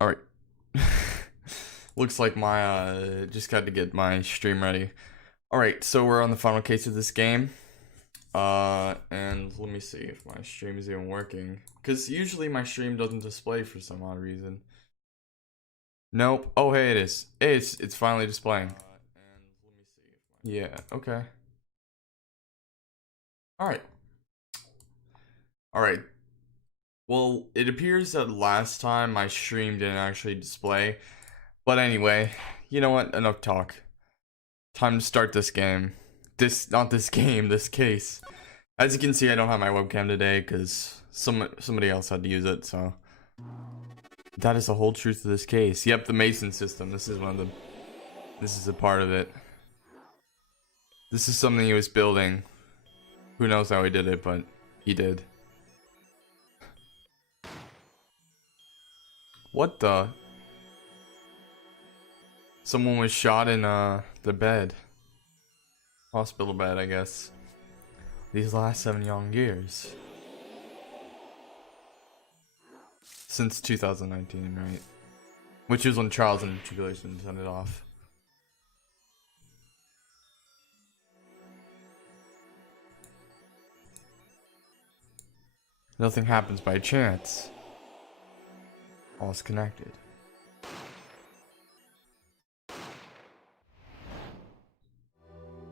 All right. Looks like my just got to get my stream ready. All right, so we're on the final case of this game. And let me see if my stream is even working, cuz usually my stream doesn't display for some odd reason. Nope. Oh, hey, it is. Hey, it's finally displaying. And let me see if my Yeah, okay. All right. All right. Well, it appears that last time my stream didn't actually display. But anyway, you know what? Enough talk. Time to start this game. Not this game, this case. As you can see, I don't have my webcam today because somebody else had to use it, so. That is the whole truth of this case. Yep, the Mason system. This is a part of it. This is something he was building. Who knows how he did it, but he did. What the? Someone was shot in the bed. Hospital bed, I guess. These last 7 young years. Since 2019, right? Which is when Trials and Tribulations ended off. Nothing happens by chance. All is connected.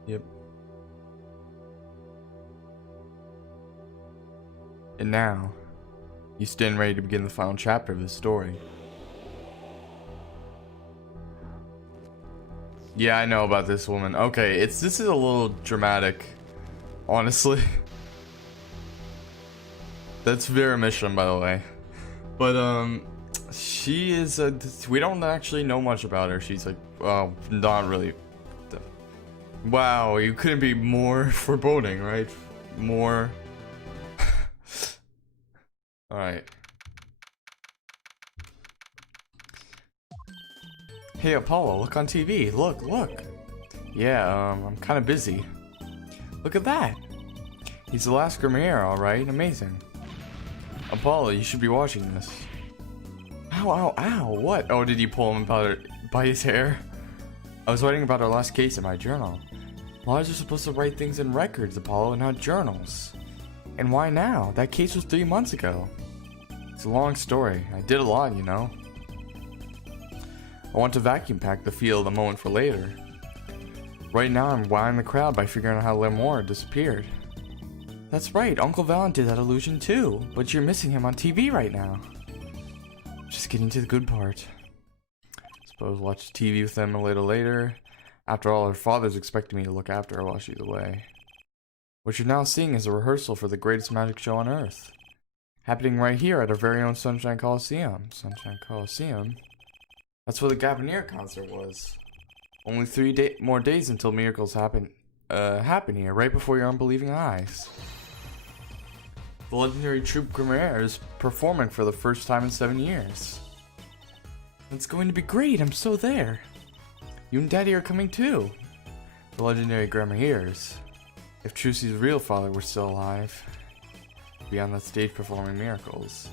Yep. And now, you stand ready to begin the final chapter of this story. Yeah, I know about this woman. Okay, this is a little dramatic, honestly. That's Vera Michelin, by the way. But she is we don't actually know much about her. She's like, well, not really. Wow, you couldn't be more foreboding, right? More. Alright. Hey Apollo, look on TV. Look. Yeah, I'm kind of busy. Look at that. He's the last Grimier, alright? Amazing. Apollo, you should be watching this. Ow, what? Oh, did you pull him by his hair? I was writing about our last case in my journal. Lawyers are supposed to write things in records, Apollo, and not journals. And why now? That case was 3 months ago. It's a long story. I did a lot, you know. I want to vacuum pack the field a moment for later. Right now, I'm wowing the crowd by figuring out how Lemore disappeared. That's right, Uncle Valen did that illusion too, but you're missing him on TV right now. Just getting to the good part. Suppose watch TV with them a little later. After all, her father's expecting me to look after her while she's away. What you're now seeing is a rehearsal for the greatest magic show on Earth. Happening right here at our very own Sunshine Coliseum. Sunshine Coliseum? That's where the Gabonier concert was. Only 3 more days until miracles happen here, right before your unbelieving eyes. The legendary troupe Grimier is performing for the first time in 7 years. It's going to be great, I'm so there. You and Daddy are coming too. The legendary Grimiers. If Trucy's real father were still alive, he'd be on that stage performing miracles.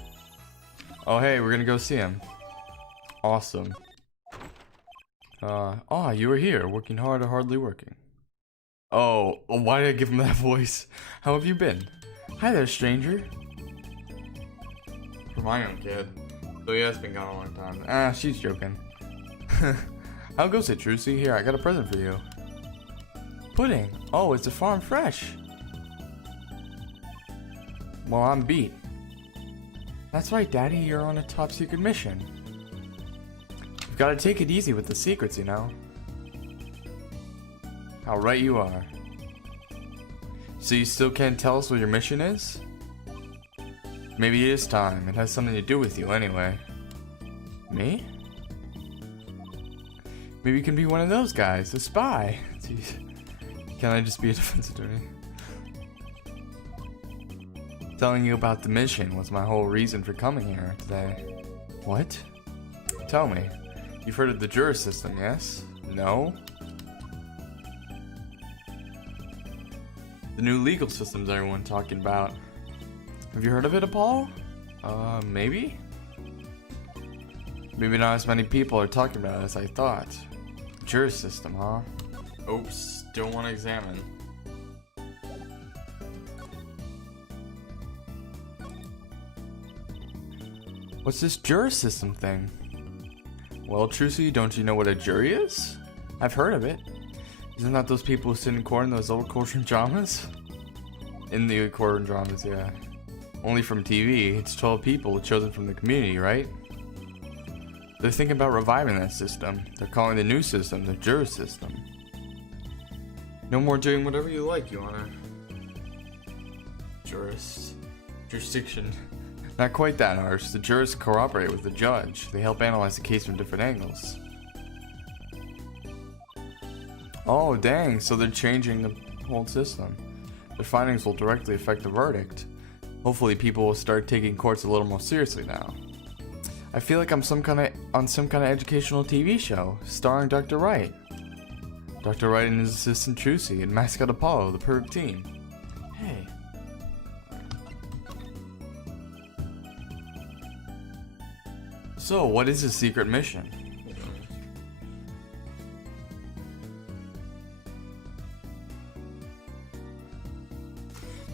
Oh hey, we're gonna go see him. Awesome. You were here, working hard or hardly working. Oh, why did I give him that voice? How have you been? Hi there, stranger. For my own kid. So yeah, it's been gone a long time. She's joking. How goes it, Trucy? Here, I got a present for you. Pudding. Oh, it's a farm fresh. Well, I'm beat. That's right, Daddy. You're on a top secret mission. You've got to take it easy with the secrets, you know. How right you are. So you still can't tell us what your mission is? Maybe it is time. It has something to do with you anyway. Me? Maybe you can be one of those guys, a spy. Jeez. Can I just be a defense attorney? Telling you about the mission was my whole reason for coming here today. What? Tell me. You've heard of the Juris system, yes? No? The new legal systems everyone's talking about. Have you heard of it, Apollo? Maybe? Maybe not as many people are talking about it as I thought. Juris system, huh? Oops, don't want to examine. What's this juris system thing? Well, Trucy, don't you know what a jury is? I've heard of it. Isn't that those people who sit in court in those old courtroom dramas? In the courtroom dramas, yeah. Only from TV, it's 12 people chosen from the community, right? They're thinking about reviving that system. They're calling the new system the juris system. No more doing whatever you like, Your Honor. Jurisdiction. Not quite that harsh. The jurists cooperate with the judge. They help analyze the case from different angles. Oh, dang, so they're changing the whole system. Their findings will directly affect the verdict. Hopefully people will start taking courts a little more seriously now. I feel like I'm on some kind of educational TV show, starring Dr. Wright. Dr. Wright and his assistant Trucy and mascot Apollo, the perfect team. Hey. So, what is his secret mission?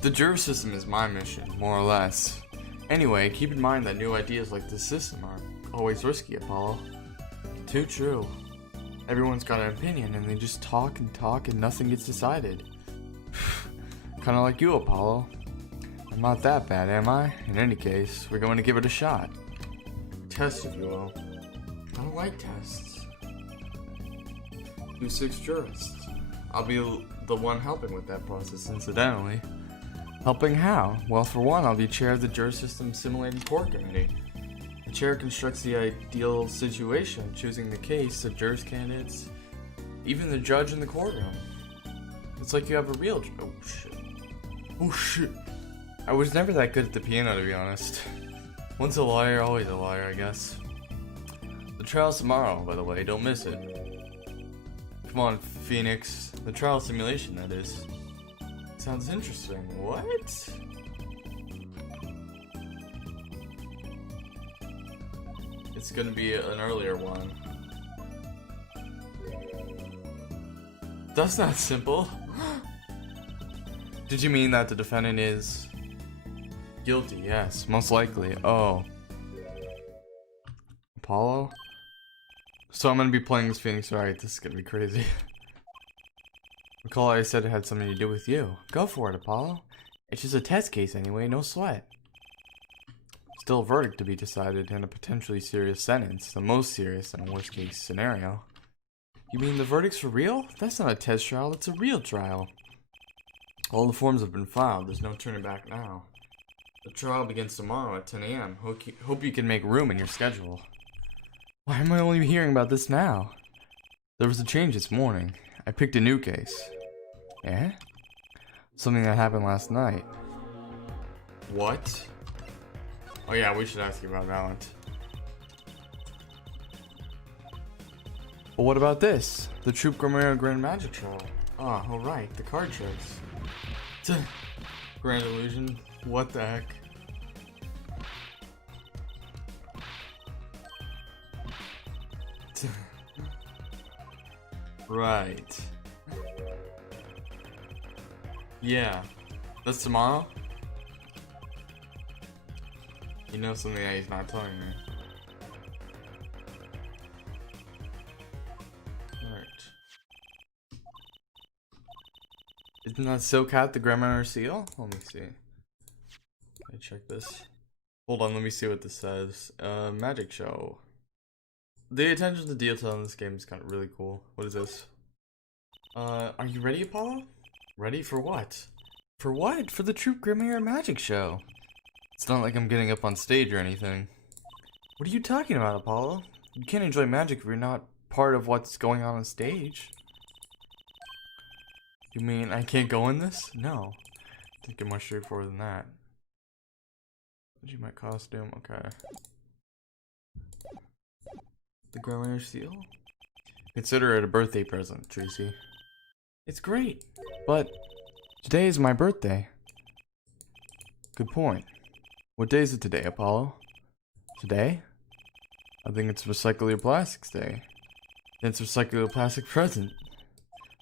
The juris system is my mission, more or less. Anyway, keep in mind that new ideas like this system are always risky, Apollo. Too true. Everyone's got an opinion and they just talk and nothing gets decided. Kinda like you, Apollo. I'm not that bad, am I? In any case, we're going to give it a shot. Test, if you will. I don't like tests. Do 6 jurists. I'll be the one helping with that process, incidentally. Helping how? Well, for one, I'll be chair of the Juris System Simulating Court Committee. The chair constructs the ideal situation, choosing the case, the jurors candidates, even the judge in the courtroom. It's like you have a real... Oh, shit. Oh, shit. I was never that good at the piano, to be honest. Once a lawyer, always a lawyer, I guess. The trial's tomorrow, by the way, don't miss it. Come on, Phoenix. The trial simulation, that is. Sounds interesting. What? It's gonna be an earlier one. That's not simple. Did you mean that the defendant is guilty? Yes, most likely. Oh. Apollo? So I'm gonna be playing this Phoenix Wright. This is gonna be crazy. Recall I said it had something to do with you. Go for it, Apollo. It's just a test case anyway, no sweat. Still a verdict to be decided and a potentially serious sentence. The most serious in a worst case scenario. You mean the verdict's for real? That's not a test trial, it's a real trial. All the forms have been filed, there's no turning back now. The trial begins tomorrow at 10 a.m. Hope you can make room in your schedule. Why am I only hearing about this now? There was a change this morning. I picked a new case. Yeah? Something that happened last night. What? Oh yeah, we should ask you about that one. Well, what about this? The Troop Grimera Grand Magic Trial. Ah, oh, alright, the card tricks. Grand Illusion. What the heck? Right. Yeah. That's tomorrow? You know something that he's not telling me. Alright. Isn't that Silcat the Grandmaster Seal? Let me see. Let me check this. Hold on, let me see what this says. Magic Show. The attention to detail in this game is kind of really cool. What is this? Are you ready, Apollo? Ready for what? For what? For the Troop Grimera Magic Show. It's not like I'm getting up on stage or anything. What are you talking about, Apollo? You can't enjoy magic if you're not part of what's going on stage. You mean I can't go in this? No. I think it's more straightforward than that. My costume, okay. The Grandmaster Seal? Consider it a birthday present, Tracy. It's great, but today is my birthday. Good point. What day is it today, Apollo? Today? I think it's Recycle Your Plastics Day. And it's Recycle Your Plastic Present.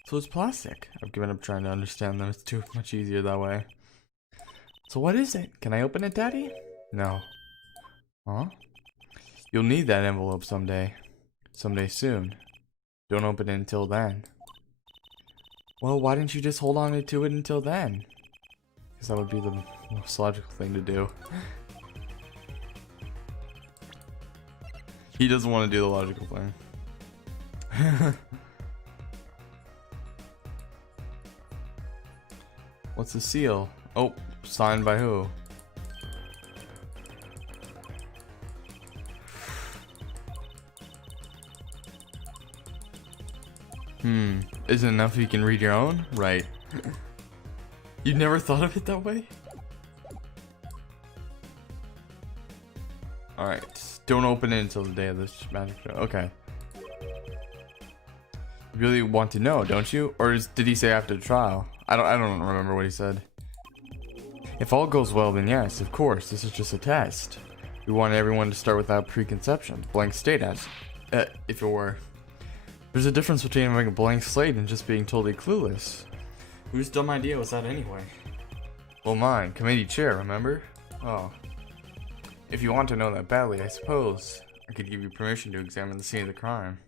So it's plastic. I've given up trying to understand them. It's too much easier that way. So what is it? Can I open it, Daddy? No. Huh? You'll need that envelope someday. Someday soon. Don't open it until then. Well, why didn't you just hold on to it until then? Because that would be the most logical thing to do. He doesn't want to do the logical thing. What's the seal? Oh, signed by who? Isn't enough if you can read your own? Right. You never thought of it that way? Alright. Don't open it until the day of this magic show. Okay. You really want to know, don't you? Or did he say after the trial? I don't remember what he said. If all goes well, then yes, of course. This is just a test. We want everyone to start without preconceptions. Blank slate as if it were. There's a difference between having a blank slate and just being totally clueless. Whose dumb idea was that anyway? Well, mine. Committee chair, remember? Oh. If you want to know that badly, I suppose I could give you permission to examine the scene of the crime.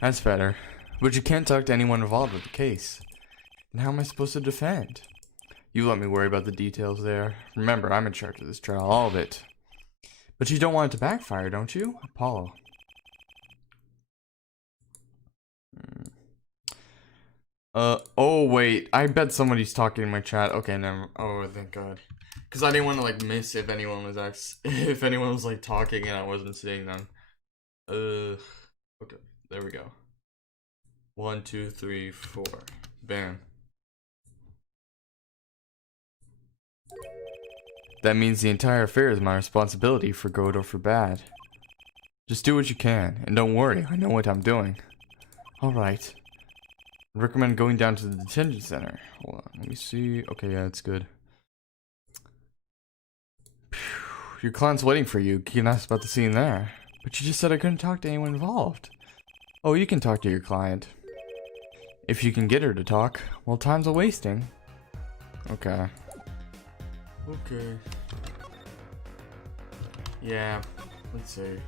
That's better. But you can't talk to anyone involved with the case. And how am I supposed to defend? You let me worry about the details there. Remember, I'm in charge of this trial, all of it. But you don't want it to backfire, don't you? Apollo. Oh wait, I bet somebody's talking in my chat. Okay, never. Oh, thank God. Because I didn't want to like miss if anyone was if anyone was like talking and I wasn't seeing them. Okay, there we go. 1, 2, 3, 4. Bam. That means the entire affair is my responsibility, for good or for bad. Just do what you can, and don't worry, I know what I'm doing. Alright. I recommend going down to the detention center. Hold on, let me see. Okay, yeah, it's good. Your client's waiting for you. You can ask about the scene there. But you just said I couldn't talk to anyone involved. Oh, you can talk to your client. If you can get her to talk. Well, time's a wasting. Okay. Okay. Yeah, let's see.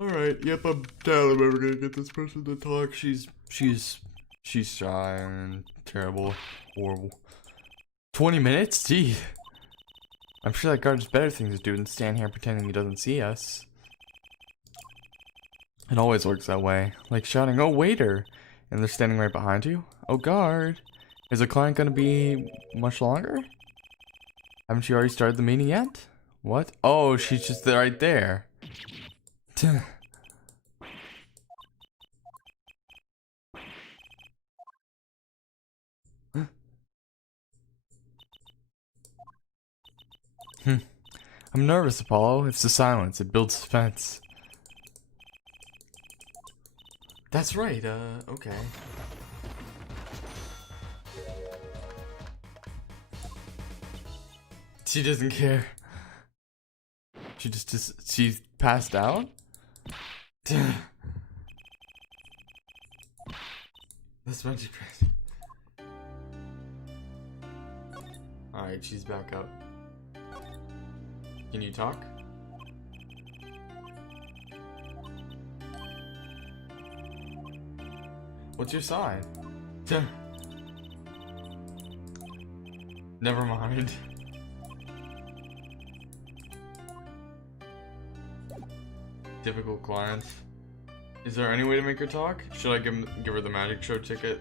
Alright, yep, I'm down. I'm ever gonna get this person to talk. She's shy and terrible, horrible. 20 minutes? Gee. I'm sure that guard has better things to do than stand here pretending he doesn't see us. It always works that way. Like shouting, "Oh, waiter!" and they're standing right behind you. Oh, guard. Is the client gonna be much longer? Haven't you already started the meeting yet? What? Oh, she's just right there. I'm nervous, Apollo. It's the silence. It builds suspense. That's right, okay. She doesn't care. She's passed out? That's much crazy. Alright, she's back up. Can you talk? What's your sign? Never mind. Difficult clients. Is there any way to make her talk? Should I give her the magic show ticket?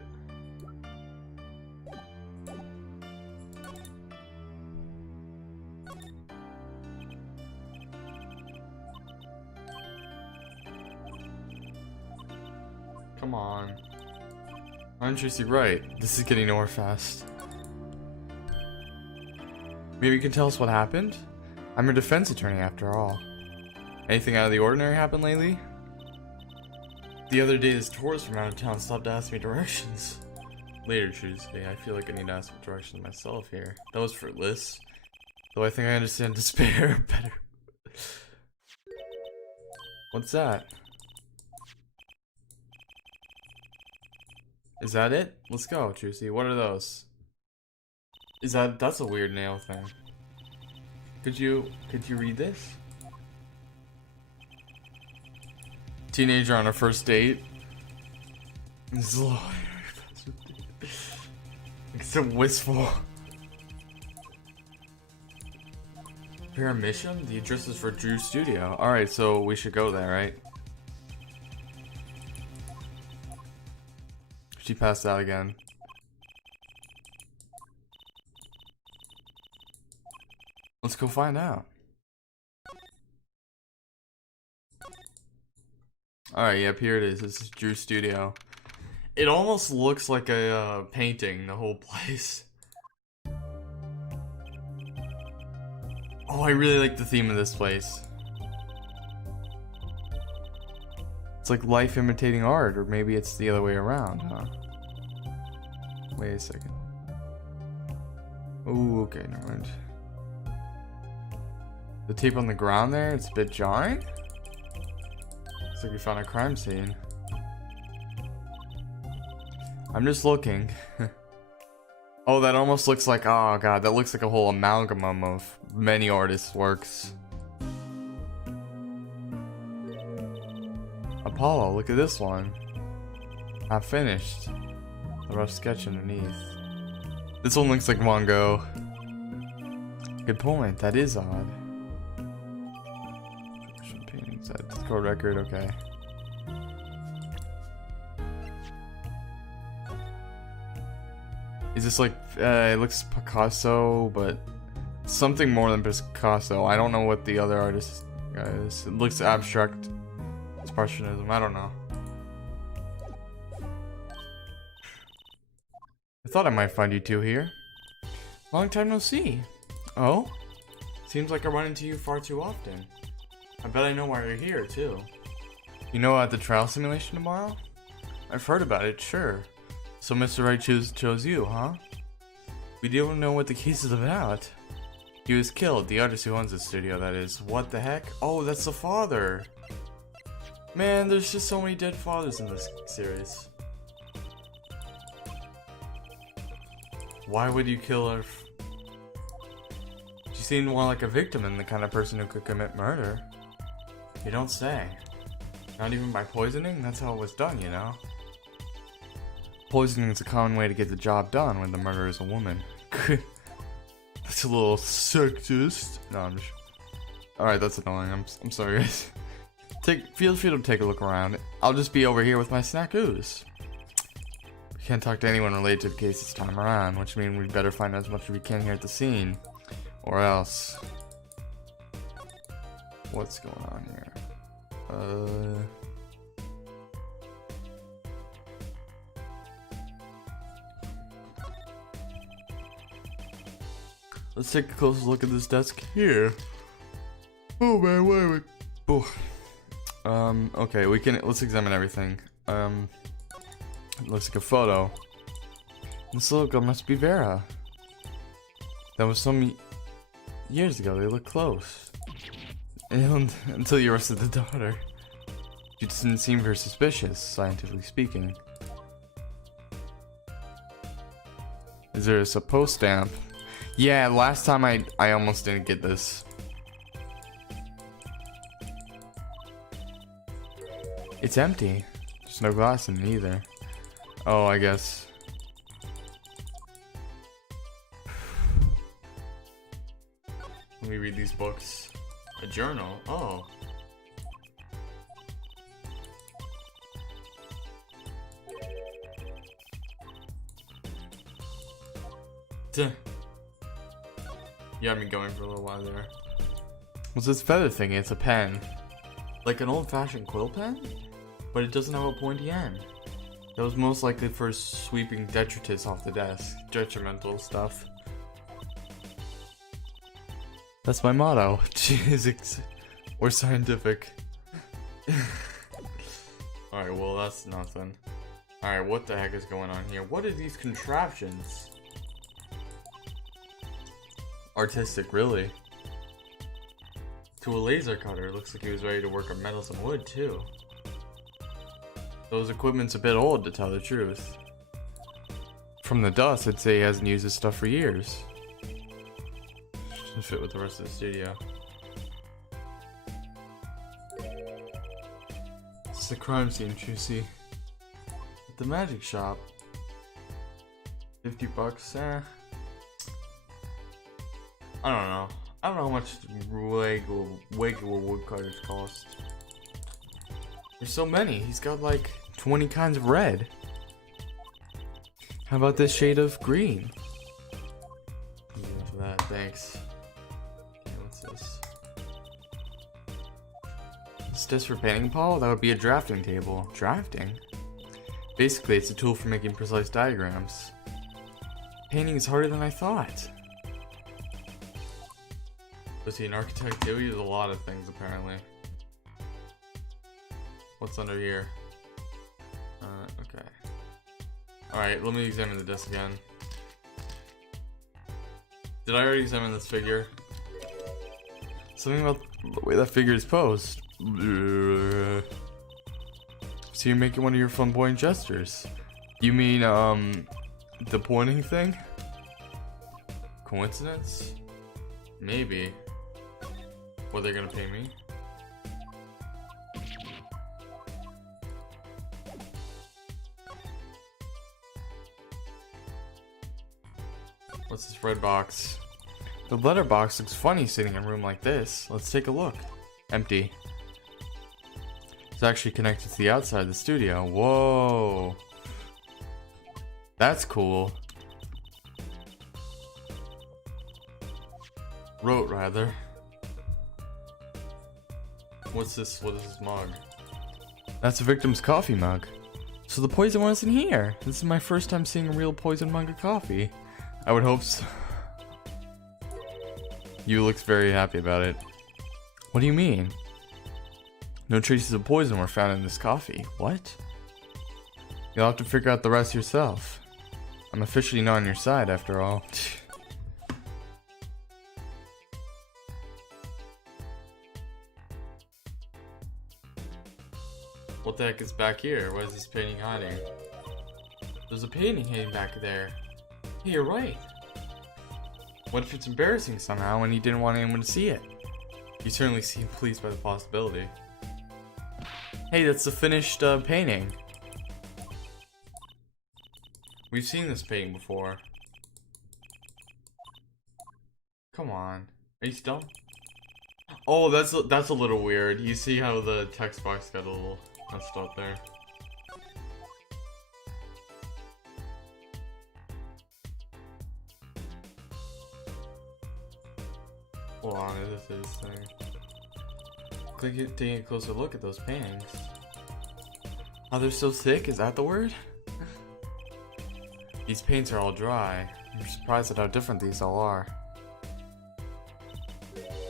Come on. Aren't Tracy right? This is getting nowhere fast. Maybe you can tell us what happened? I'm your defense attorney after all. Anything out of the ordinary happened lately? The other day this tourist from out of town stopped to ask me directions. Later Tuesday, I feel like I need to ask for directions myself here. That was fruitless. Though I think I understand despair better. What's that? Is that it? Let's go, Juicy. What are those? That's a weird nail thing. Could you read this? Teenager on a first date. It's so wistful. Mission? The address is for Drew Studio. Alright, so we should go there, right? She passed out again. Let's go find out. Alright, yep, here it is. This is Drew Studio. It almost looks like a painting, the whole place. Oh, I really like the theme of this place. It's like life imitating art, or maybe it's the other way around, huh? Wait a second. Oh, okay, never mind. The tape on the ground there, it's a bit jarring. Looks like we found a crime scene. I'm just looking. Oh, that almost looks like, oh god, that looks like a whole amalgam of many artists' works. Apollo, look at this one. Half finished. A rough sketch underneath. This one looks like Van Gogh. Good point, that is odd. Paintings, Discord record, okay. Is this like, it looks Picasso, but something more than Picasso. I don't know what the other artist is. It looks abstract. Expressionism, I don't know. I thought I might find you two here. Long time no see. Oh? Seems like I run into you far too often. I bet I know why you're here, too. You know about the trial simulation tomorrow? I've heard about it, sure. So Mr. Wright chose you, huh? We don't know what the case is about. He was killed, the artist who owns the studio, that is. What the heck? Oh, that's the father! Man, there's just so many dead fathers in this series. Why would you kill her? She seemed more like a victim than the kind of person who could commit murder. You don't say. Not even by poisoning? That's how it was done, you know? Poisoning is a common way to get the job done when the murderer is a woman. That's a little sexist. No, I'm just... Alright, that's annoying. I'm sorry, guys. Feel free to take a look around. I'll just be over here with my snack ooze. We can't talk to anyone related to the case this time around, which means we'd better find out as much as we can here at the scene. Or else... What's going on here? Let's take a closer look at this desk here. Oh man, wait. Oh. Okay, let's examine everything. It looks like a photo. This little girl must be Vera. That was some years ago, they look close. And until you arrested the daughter. You just didn't seem very suspicious, scientifically speaking. Is there a supposed stamp? Yeah, last time I almost didn't get this. It's empty. There's no glass in it either. Oh, I guess. Let me read these books. A journal? Oh. Duh. You had me going for a little while there. What's this feather thing? It's a pen. Like an old-fashioned quill pen? But it doesn't have a pointy end. That was most likely for sweeping detritus off the desk. Detrimental stuff. That's my motto. Physics or scientific. Alright, well that's nothing. Alright, what the heck is going on here? What are these contraptions? Artistic, really. to a laser cutter. Looks like he was ready to work on metals and wood too. Those equipment's a bit old, to tell the truth. From the dust, I'd say he hasn't used this stuff for years. Doesn't fit with the rest of the studio. It's the crime scene, you see. At the magic shop. $50, I don't know. I don't know how much regular woodcutters cost. There's so many. He's got like 20 kinds of red. How about this shade of green? Enough of that, thanks. Okay, what's this? Is this for painting, Paul? That would be a drafting table. Drafting? Basically, it's a tool for making precise diagrams. Painting is harder than I thought. Was he an architect too? He does a lot of things, apparently. What's under here? Okay. Alright, let me examine the disc again. Did I already examine this figure? Something about the way that figure is posed. So you're making one of your flamboyant gestures. You mean, the pointing thing? Coincidence? Maybe. What, they're gonna pay me? What's this red box? The letterbox looks funny sitting in a room like this. Let's take a look. Empty. It's actually connected to the outside of the studio. Whoa. That's cool. Wrote, rather. What's this? What is this mug? That's a victim's coffee mug. So the poison one isn't here. This is my first time seeing a real poison mug of coffee. I would hope so. You looks very happy about it. What do you mean? No traces of poison were found in this coffee. What? You'll have to figure out the rest yourself. I'm officially not on your side after all. What the heck is back here? What is this painting hiding? There's a painting hiding back there. Hey, you're right. What if it's embarrassing somehow and he didn't want anyone to see it? You certainly seem pleased by the possibility. Hey, that's the finished painting. We've seen this painting before. Come on. Are you still? Oh, that's a little weird. You see how the text box got a little messed up there. Hold on, this is thing. Click it, taking a closer look at those paintings. Oh, they're so thick? Is that the word? These paints are all dry. I'm surprised at how different these all are.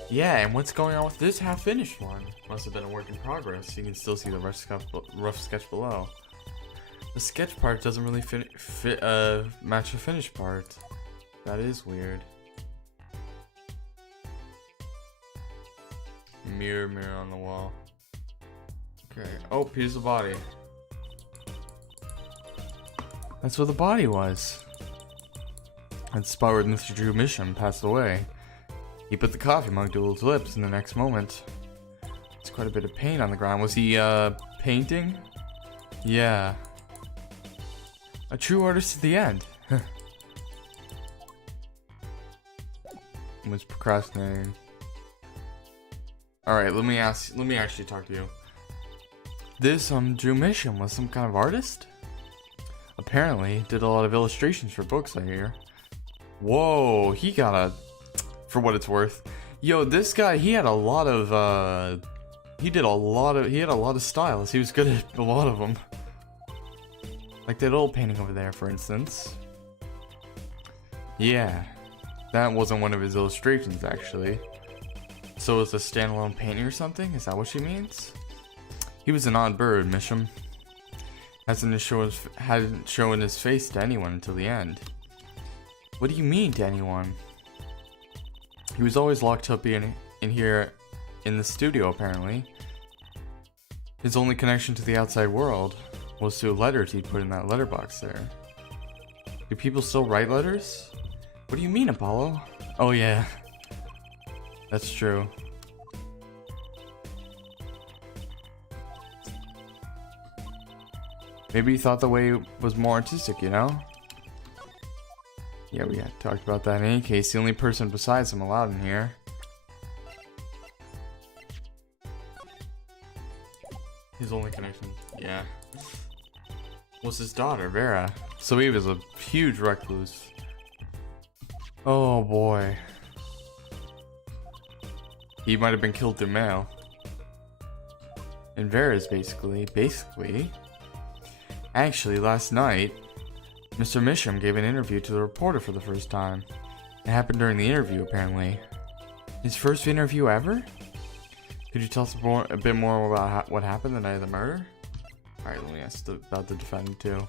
Yeah, and what's going on with this half-finished one? Must have been a work in progress. You can still see the rough sketch below. The sketch part doesn't really match the finished part. That is weird. Mirror on the wall. Okay. Oh, here's the body. That's where the body was. That's the spot where Mr. Drew Misham passed away. He put the coffee mug to his lips in the next moment. There's quite a bit of paint on the ground. Was he, painting? Yeah. A true artist to the end. Was procrastinating. Alright, let me actually talk to you. This, Drew Misham was some kind of artist? Apparently, did a lot of illustrations for books, I hear. Whoa, he got a... For what it's worth. Yo, this guy, he had a lot of, he had a lot of styles. He was good at a lot of them. Like that old painting over there, for instance. Yeah. That wasn't one of his illustrations, actually. So it's a standalone painting or something? Is that what she means? He was an odd bird, Misham. Hadn't shown his face to anyone until the end. What do you mean, to anyone? He was always locked up in here in the studio, apparently. His only connection to the outside world was to letters he'd put in that letterbox there. Do people still write letters? What do you mean, Apollo? Oh yeah, that's true. Maybe he thought the way was more artistic, you know? Yeah, we had talked about that. In any case, the only person besides him allowed in here. His only connection, yeah, was his daughter, Vera. So he was a huge recluse. Oh boy. He might have been killed through mail. And Vera's basically. Actually, last night, Mr. Misham gave an interview to the reporter for the first time. It happened during the interview, apparently. His first interview ever? Could you tell us a bit more about what happened the night of the murder? Alright, let me ask about the defendant too.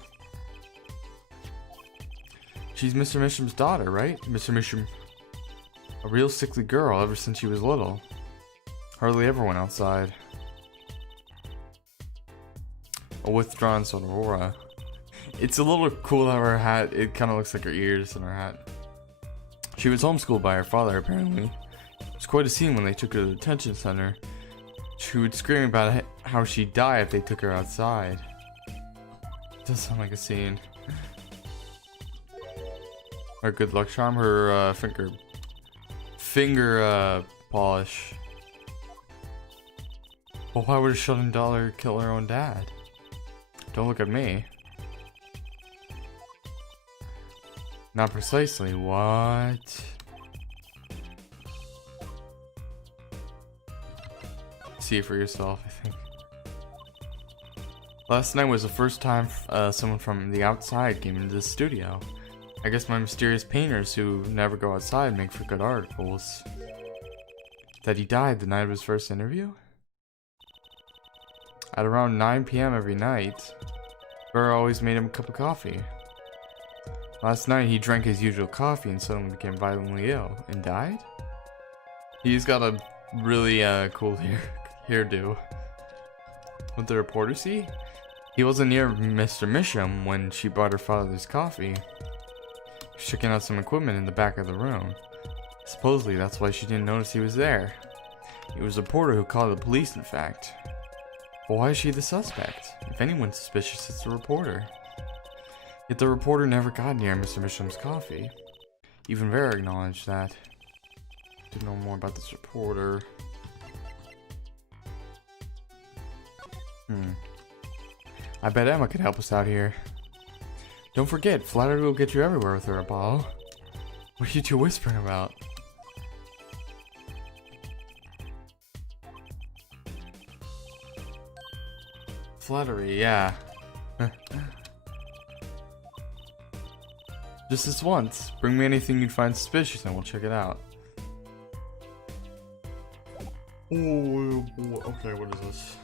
She's Mr. Misham's daughter, right? Mr. Misham, a real sickly girl ever since she was little. Hardly ever went outside. A withdrawn sort of aura. It's a little cool how her hat, it kind of looks like her ears in her hat. She was homeschooled by her father, apparently. It was quite a scene when they took her to the detention center. She would scream about how she'd die if they took her outside. It does sound like a scene. Her good luck charm, her finger polish. Well, why would a shut-in daughter kill her own dad? Don't look at me. Not precisely. What? See it for yourself, I think. Last night was the first time someone from the outside came into the studio. I guess my mysterious painters who never go outside make for good articles. That he died the night of his first interview? At around 9 p.m. every night, Vera always made him a cup of coffee. Last night he drank his usual coffee and suddenly became violently ill and died? He's got a really cool hairdo. What the reporter see? He wasn't near Mr. Misham when she brought her father's coffee. She was checking out some equipment in the back of the room. Supposedly that's why she didn't notice he was there. It was a reporter who called the police, in fact. But why is she the suspect? If anyone's suspicious, it's the reporter. Yet the reporter never got near Mr. Misham's coffee. Even Vera acknowledged that. To know more about this reporter. I bet Emma could help us out here. Don't forget, flattery will get you everywhere with her, Apollo. What are you two whispering about? Flattery, yeah. Just this once. Bring me anything you'd find suspicious and we'll check it out. Oh, okay, what is this?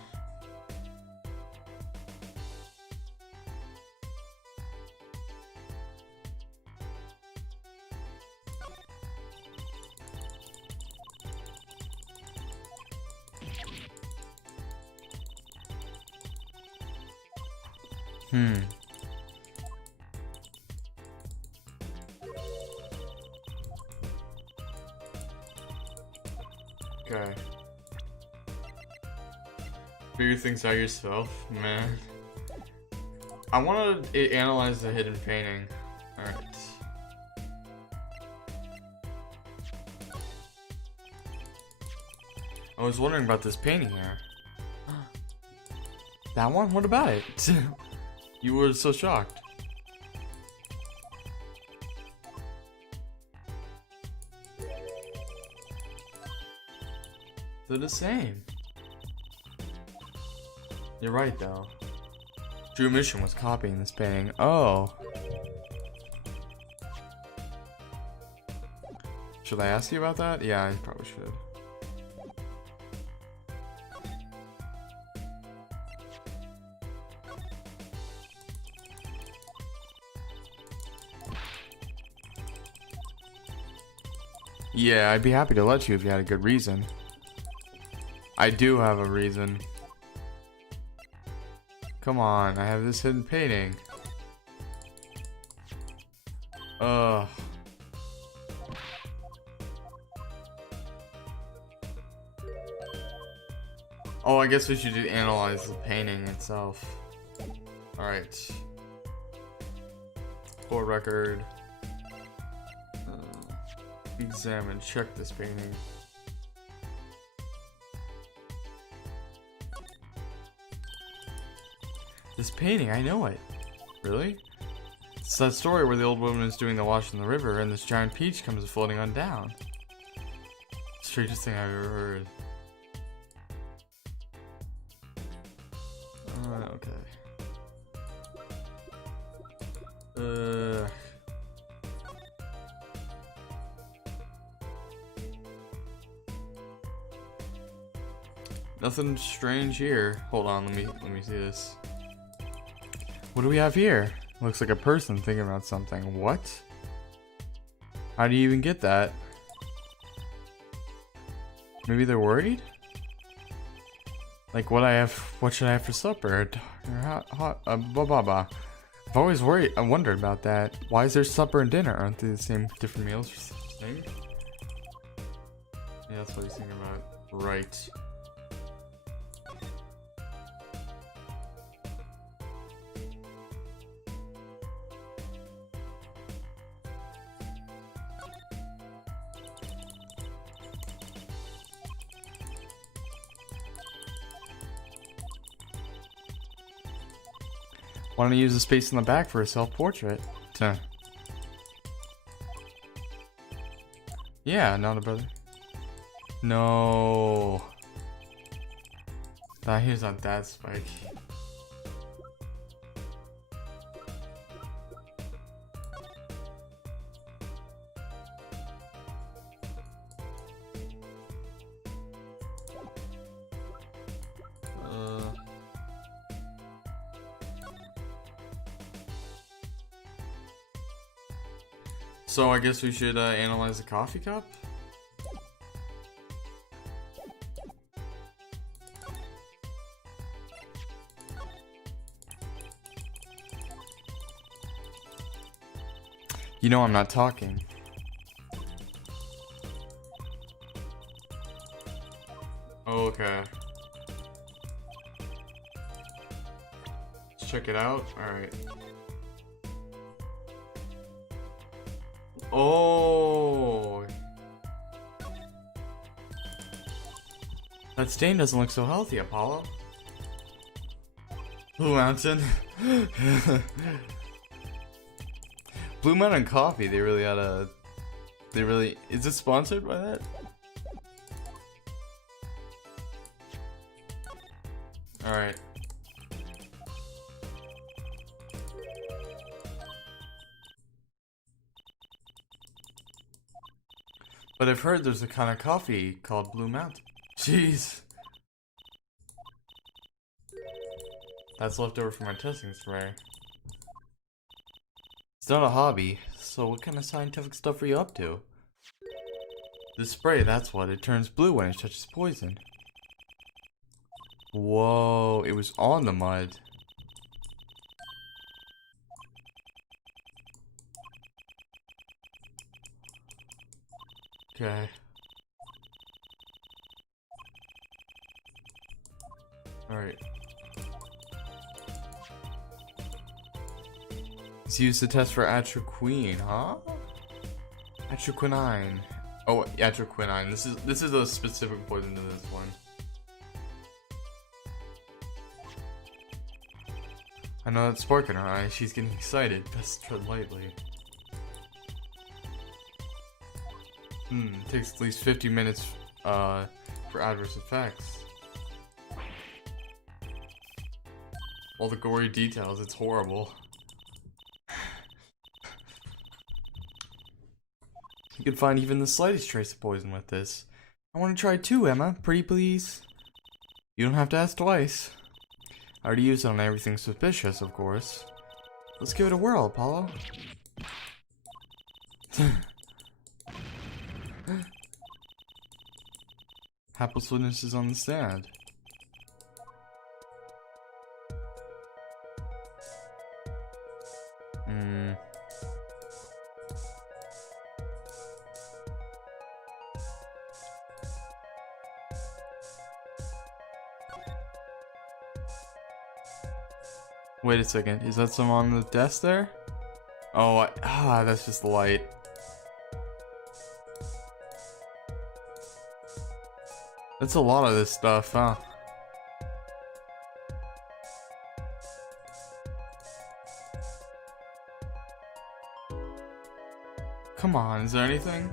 Okay. Figure things out yourself, man. I want to analyze the hidden painting. Alright. I was wondering about this painting here. That one? What about it? You were so shocked. They're the same. You're right, though. Drew Mission was copying this painting. Oh. Should I ask you about that? Yeah, I probably should. Yeah, I'd be happy to let you if you had a good reason. I do have a reason. Come on, I have this hidden painting. Ugh. Oh, I guess we should analyze the painting itself. Alright. For record. Examine, check this painting. This painting, I know it. Really? It's that story where the old woman is doing the wash in the river and this giant peach comes floating on down. Strangest thing I've ever heard. Okay. Nothing strange here. Hold on, let me see this. What do we have here? Looks like a person thinking about something. What? How do you even get that? Maybe they're worried? Like what should I have for supper? I've always wondered about that. Why is there supper and dinner? Aren't they the same different meals? Same? Yeah, that's what he's thinking about. Right. Why don't you use the space in the back for a self-portrait? Yeah, not a brother. No. Nah, he's not that Spike. So I guess we should analyze the coffee cup? You know I'm not talking. Okay. Let's check it out. Alright. Oh, that stain doesn't look so healthy, Apollo. Blue Mountain. Blue Mountain Coffee, they really oughta... Is it sponsored by that? Alright. But I've heard there's a kind of coffee called Blue Mountain. Jeez. That's left over from my testing spray. It's not a hobby, so what kind of scientific stuff are you up to? This spray, that's what. It turns blue when it touches poison. Whoa, it was on the mud. Okay. Alright. It's used to test for atroquine, huh? Atroquinine. Oh, atroquinine. This is a specific poison to this one. I know that spark in her eye. She's getting excited. Best tread lightly. Takes at least 50 minutes for adverse effects. All the gory details, it's horrible. You can find even the slightest trace of poison with this. I want to try too, Emma. Pretty please? You don't have to ask twice. I already used it on everything suspicious, of course. Let's give it a whirl, Apollo. Hapless witnesses on the stand. Wait a second, is that someone on the desk there? Oh, that's just the light. That's a lot of this stuff, huh? Come on, is there anything?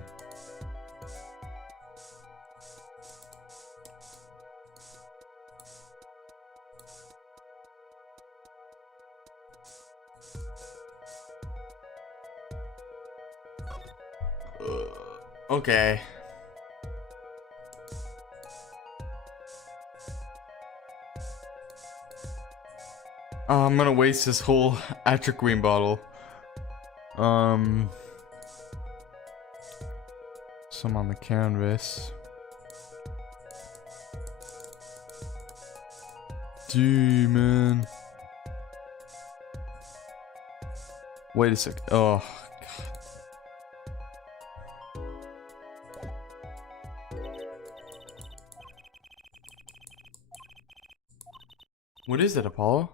Okay. I'm gonna waste this whole Atriquine bottle. Some on the canvas. Demon. Wait a sec. Oh. What is it, Apollo?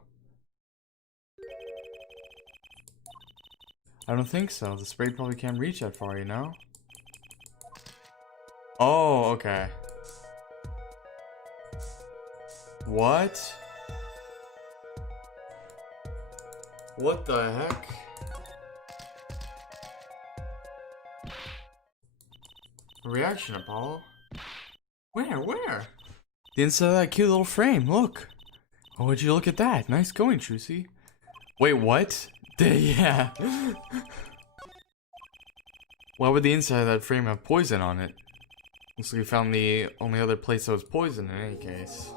I don't think so. The spray probably can't reach that far, you know? Oh, okay. What? What the heck? Reaction, Apollo? Where? The inside of that cute little frame, look! Oh, would you look at that? Nice going, Trucy. Wait, what? Yeah. Why would the inside of that frame have poison on it? Looks like we found the only other place that was poison in any case.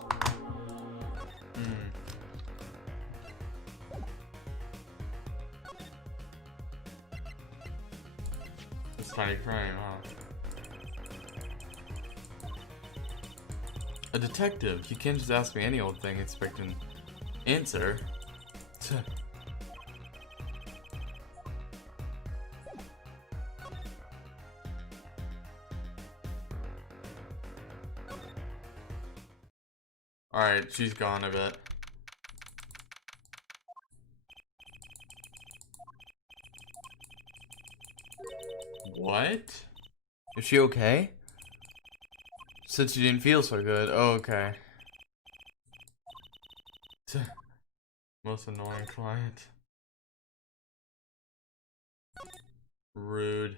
This tiny frame, huh? A detective. You can't just ask me any old thing and expect an answer. Alright, she's gone a bit. What? Is she okay? Said she didn't feel so good. Oh, okay. Most annoying client. Rude.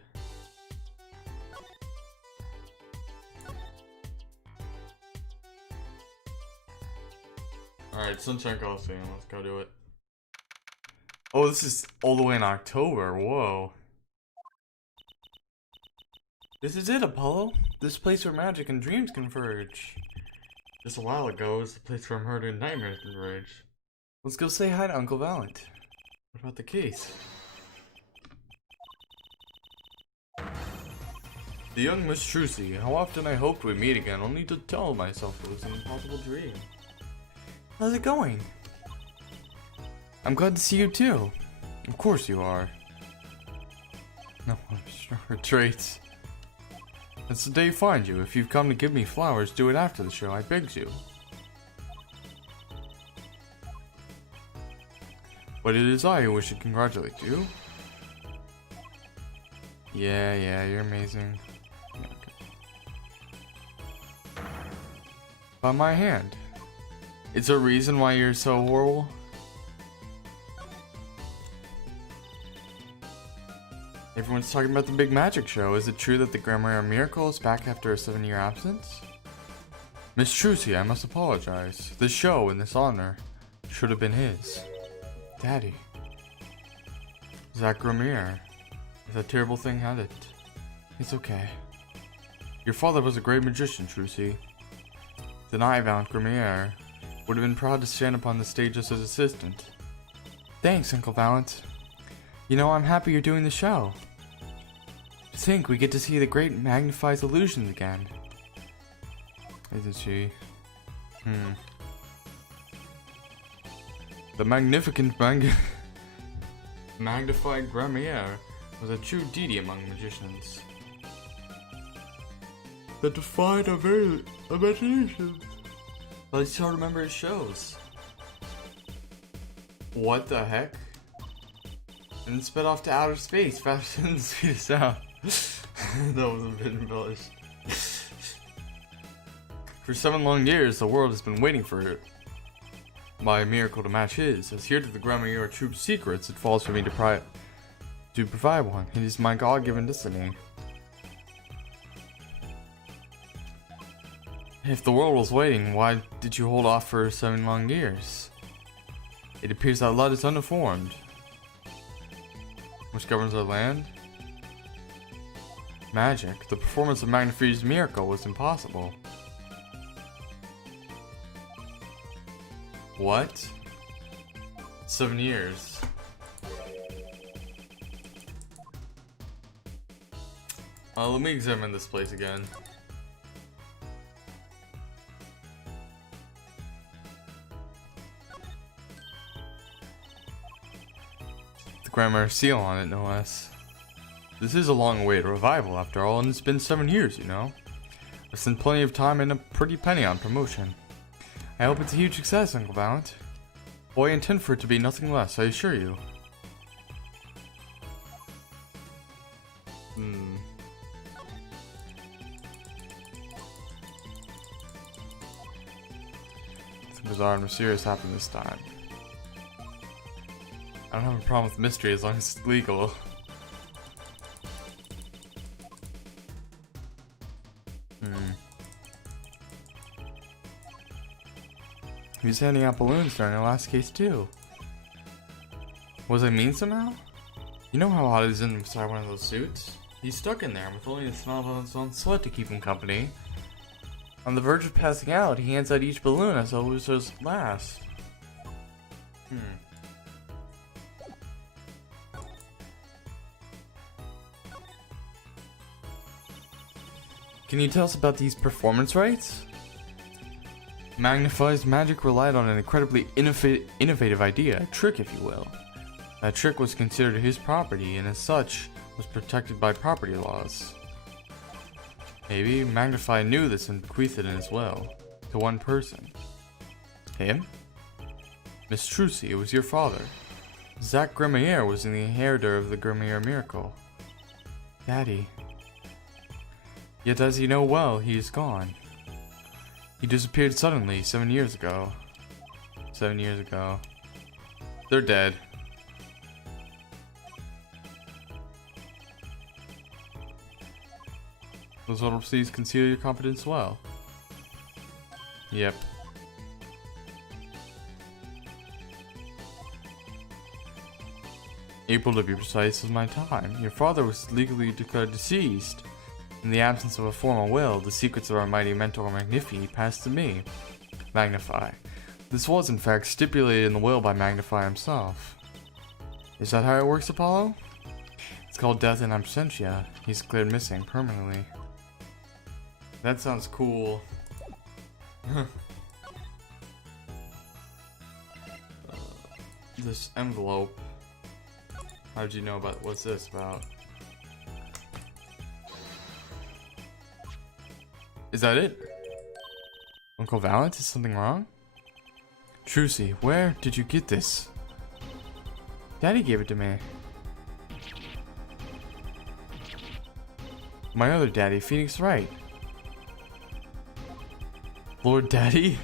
Alright, Sunshine Costume. Let's go do it. Oh, this is all the way in October. Whoa. This is it, Apollo. This place where magic and dreams converge. Just a while ago, it was the place where murder and nightmares converge. Let's go say hi to Uncle Valent. What about the case? The young Miss Trucy. How often I hoped we'd meet again, only to tell myself it was an impossible dream. How's it going? I'm glad to see you too. Of course you are. No, I'm sure her traits. That's the day you find you. If you've come to give me flowers, do it after the show, I beg you. But it is I who wish to congratulate you. Yeah, you're amazing. Okay. By my hand. Is there a reason why you're so horrible? Everyone's talking about the big magic show. Is it true that the Grammar Miracle is back after a 7-year absence? Miss Trucy, I must apologize. This show and this honor should have been his. Daddy. Zach Gramier. That terrible thing had it. It's okay. Your father was a great magician, Trucy. Then I, Valent Gramier, would have been proud to stand upon the stage as his assistant. Thanks, Uncle Valent. You know, I'm happy you're doing the show. To think we get to see the great magnified illusions again. isn't she? The magnificent magnified Gramier was a true deity among magicians that defied our very imagination. But I still remember his shows. What the heck? And sped off to outer space faster than the speed of sound. That was a bit embellished. For 7 long years, the world has been waiting for it. My miracle to match his. As here to the Gramier Troupe's secrets, it falls for me to provide one. It is my God-given destiny. If the world was waiting, why did you hold off for 7 long years? It appears that Lud is uninformed. Which governs our land? Magic. The performance of Magnifie's miracle was impossible. What? 7 years. Let me examine this place again. The Gramier seal on it, no less. This is a long-awaited revival, after all, and it's been 7 years, you know. I've spent plenty of time and a pretty penny on promotion. I hope it's a huge success, Uncle Valent. Well, I intend for it to be nothing less, I assure you. Something bizarre and mysterious happened this time. I don't have a problem with mystery as long as it's legal. He was handing out balloons during our last case too. Was I mean somehow? You know how hot it is inside one of those suits? He's stuck in there with only the smell of his own sweat to keep him company. On the verge of passing out, he hands out each balloon as though it was his last. Can you tell us about these performance rights? Magnifie's magic relied on an incredibly innovative idea, a trick if you will. That trick was considered his property and as such was protected by property laws. Maybe Magnifie knew this and bequeathed it in his will, to one person. Him? Miss Trucy, it was your father. Zack Gramier was the inheritor of the Gramier miracle. Daddy. Yet as you know well, he is gone. He disappeared suddenly 7 years ago. 7 years ago. They're dead. Those little C's conceal your competence well. Yep. April, to be precise, was my time. Your father was legally declared deceased. In the absence of a formal will, the secrets of our mighty mentor Magnifie passed to me, Magnifie. This was, in fact, stipulated in the will by Magnifie himself. Is that how it works, Apollo? It's called death in absentia. He's declared missing permanently. That sounds cool. This envelope. How'd you know about what's this about? Is that it? Uncle Valent, is something wrong? Trucy, where did you get this? Daddy gave it to me. My other daddy, Phoenix Wright. Lord Daddy?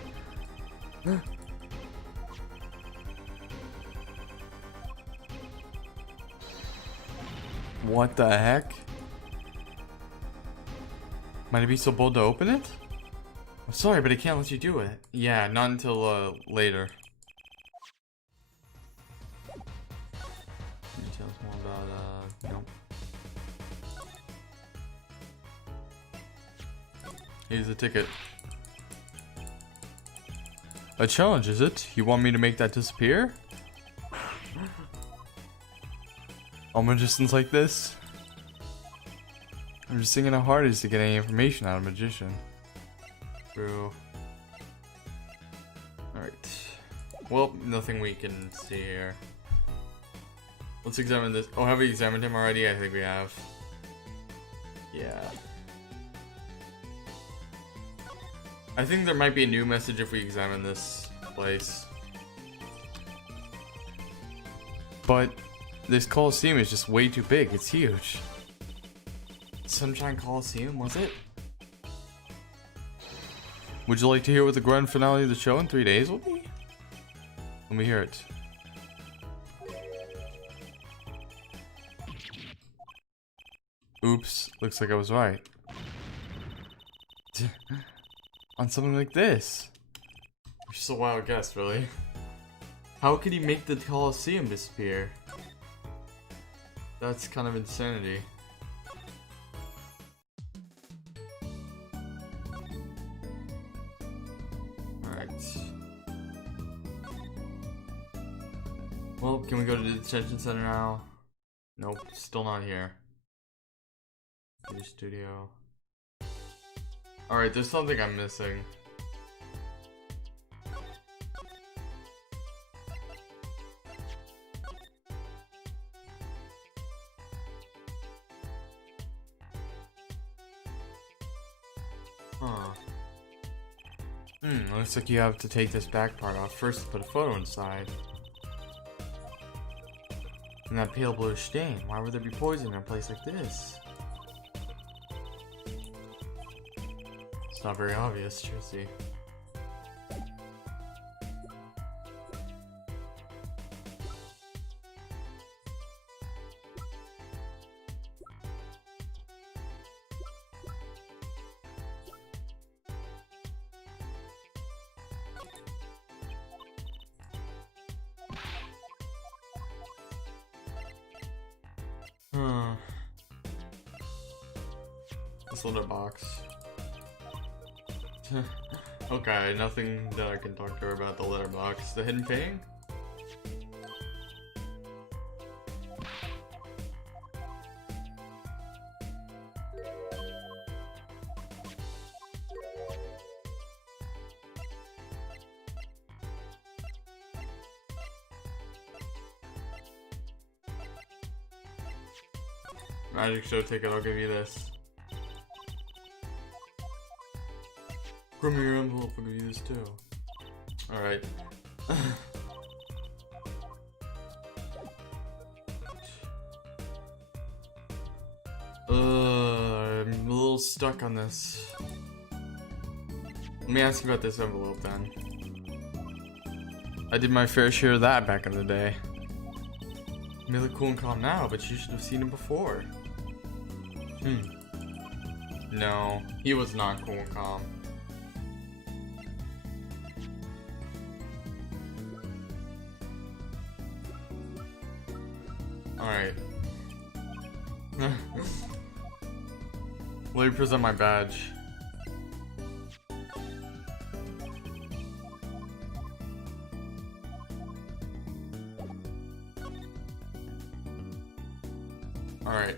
What the heck? Might I be so bold to open it? I'm sorry, but I can't let you do it. Yeah, not until later. Can you tell us more about nope. Here's the ticket. A challenge, is it? You want me to make that disappear? All magicians like this? I'm just thinking how hard it is to get any information out of a magician. True. Alright. Well, nothing we can see here. Let's examine this. Oh, have we examined him already? I think we have. Yeah. I think there might be a new message if we examine this place. But this Coliseum is just way too big. It's huge. Sunshine Coliseum, was it? Would you like to hear what the grand finale of the show in 3 days will be? Let me hear it. Oops, looks like I was right. On something like this. You're just a wild guess, really. How could he make the Coliseum disappear? That's kind of insanity. Well, can we go to the detention center now? Nope, still not here. New studio. Alright, there's something I'm missing. Huh. Looks like you have to take this back part off first to put a photo inside. And that pale blue stain, why would there be poison in a place like this? It's not very obvious, Tracy. This little box. Okay, nothing that I can talk to her about the letterbox. The hidden ping? Magic show ticket, I'll give you this. From your envelope, I'll give you this too. Alright. I'm a little stuck on this. Let me ask you about this envelope then. I did my fair share of that back in the day. You may look cool and calm now, but you should have seen him before. No, he was not cool and calm. Alright. Let me present my badge. Alright.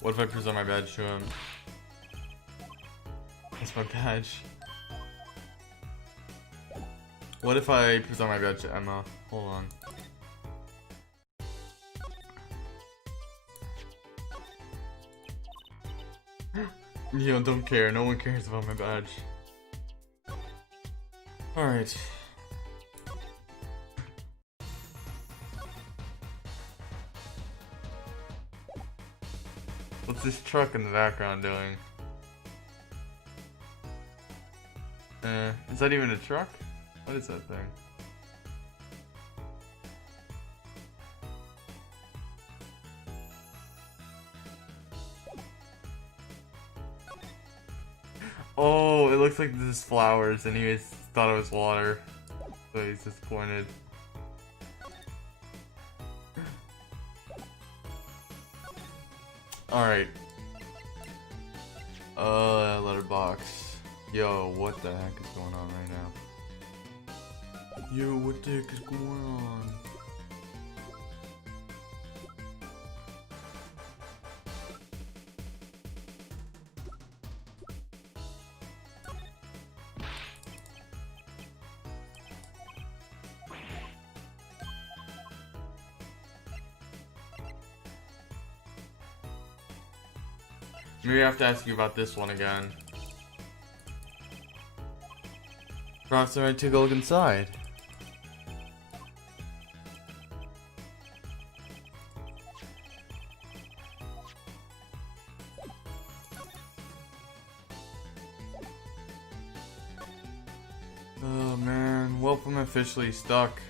What if I present my badge to him? That's my badge. What if I present my badge to Emma? Hold on. Yo, don't care. No one cares about my badge. Alright. What's this truck in the background doing? Is that even a truck? What is that thing? Oh, it looks like this is flowers and he thought it was water. So he's disappointed. Alright, Letterbox. Yo, what the heck is going on right now? Yo, what the heck is going on? Maybe I have to ask you about this one again. Perhaps I might take a look inside. Oh man, well, I'm officially stuck.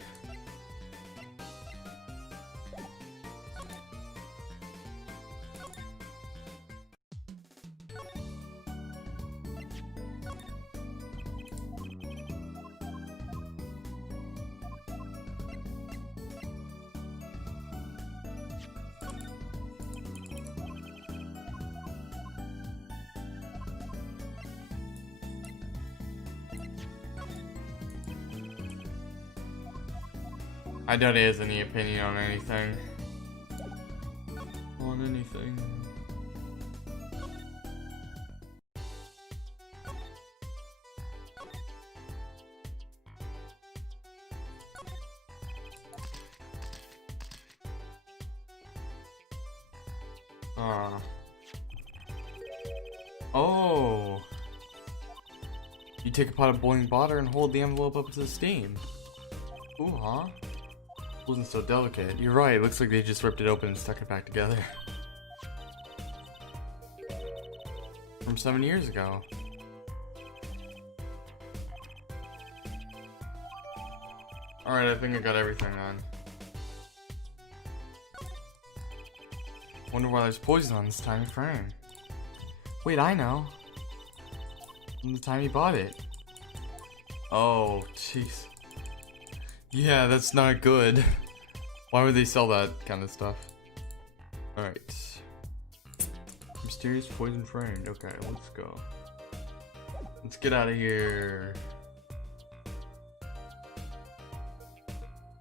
I doubt he has any opinion on anything. On anything. Oh. You take a pot of boiling water and hold the envelope up to the steam. Ooh, huh? Wasn't so delicate. You're right, it looks like they just ripped it open and stuck it back together. From 7 years ago. Alright, I think I got everything on. Wonder why there's poison on this tiny frame. Wait, I know. From the time you bought it. Oh, jeez. Yeah, that's not good. Why would they sell that kind of stuff? Alright. Mysterious poison framed. Okay, let's go. Let's get out of here.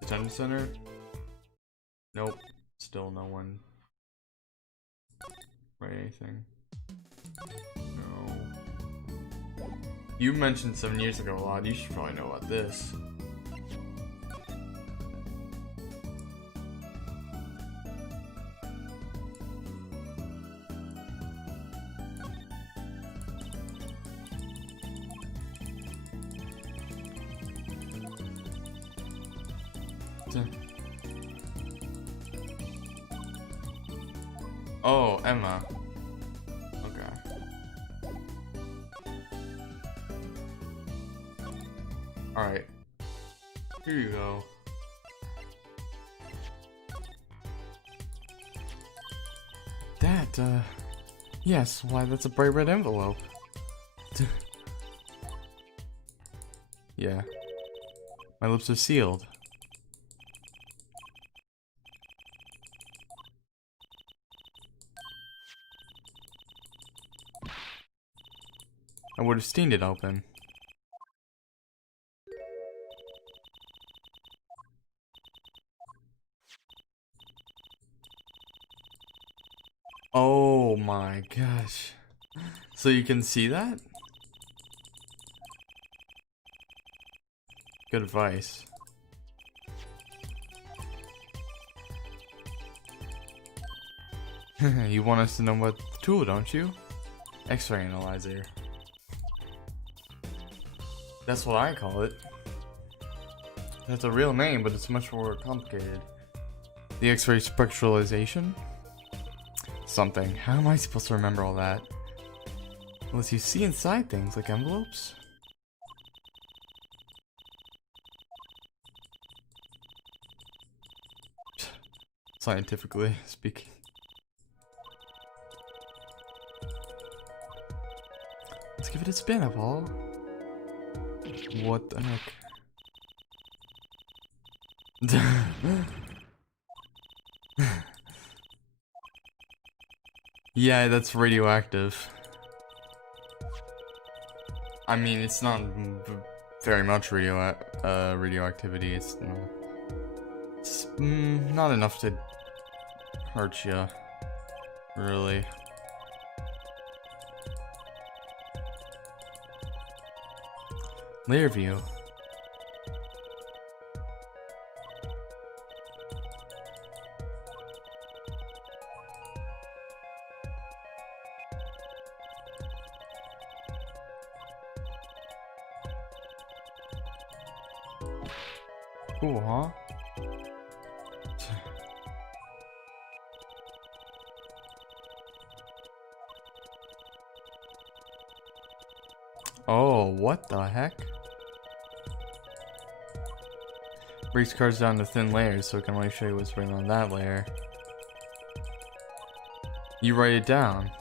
Detention center? Nope. Still no one. Right, anything? No. You mentioned 7 years ago a lot. You should probably know about this. Oh, Emma. Okay. Alright. Here you go. That, yes, why, that's a bright red envelope. Yeah. My lips are sealed. I would have seen it open. Oh my gosh. So you can see that? Good advice. You want us to know about the tool, don't you? X-ray analyzer. That's what I call it. That's a real name, but it's much more complicated. The X-ray spectralization? Something. How am I supposed to remember all that? Unless you see inside things, like envelopes? Scientifically speaking. Let's give it a spin, Apollo. What the heck? Yeah, that's radioactive. I mean, it's not very much radioactivity. It's not enough to hurt you, really. Layer view. Cool, huh? Oh, what the heck? Breaks cards down to thin layers so it can only show you what's written on that layer. You write it down.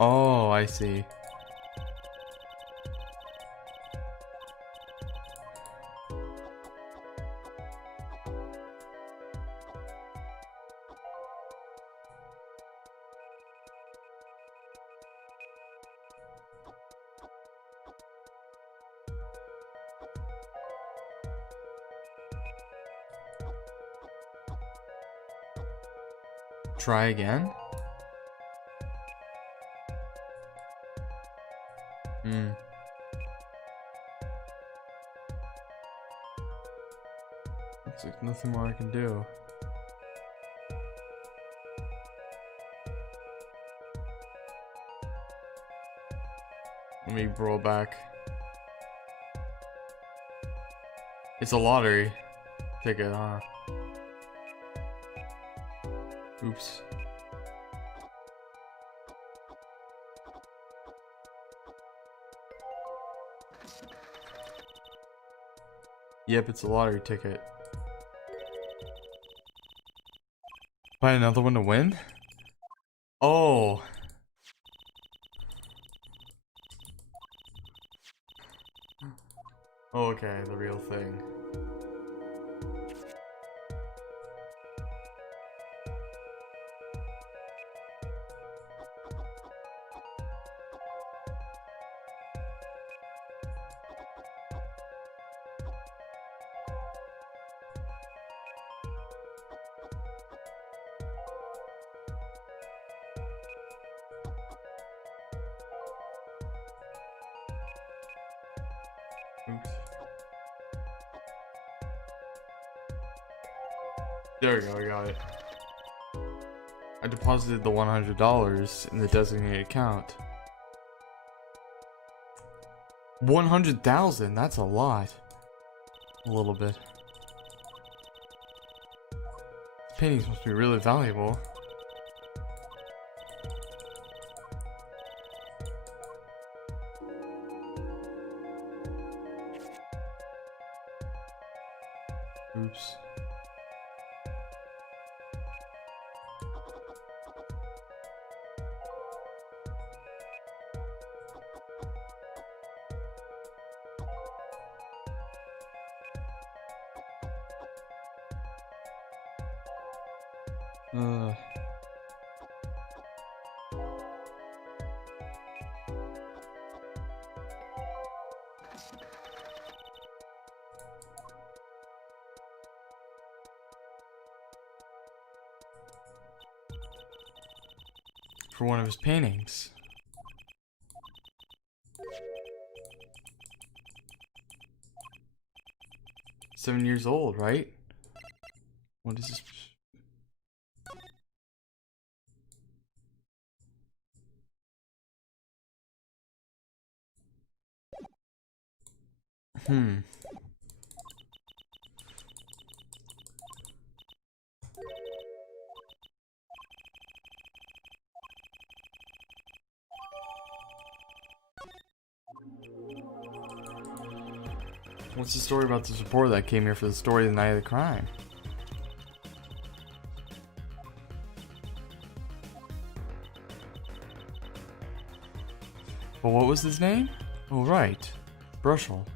Oh, I see. Try again? Looks like nothing more I can do. Let me roll back. It's a lottery ticket, huh? Oops. Yep, it's a lottery ticket. Buy another one to win? Oh. Okay, the real thing. Oops. There we go, I got it. I deposited the $100 in the designated account. 100,000, that's a lot. A little bit. Paintings must be really valuable. Oops. For one of his paintings. "7 years old, right? What is this? What's the story about the supporter that came here for the story of the night of the crime? But what was his name? Oh, right. Brushel.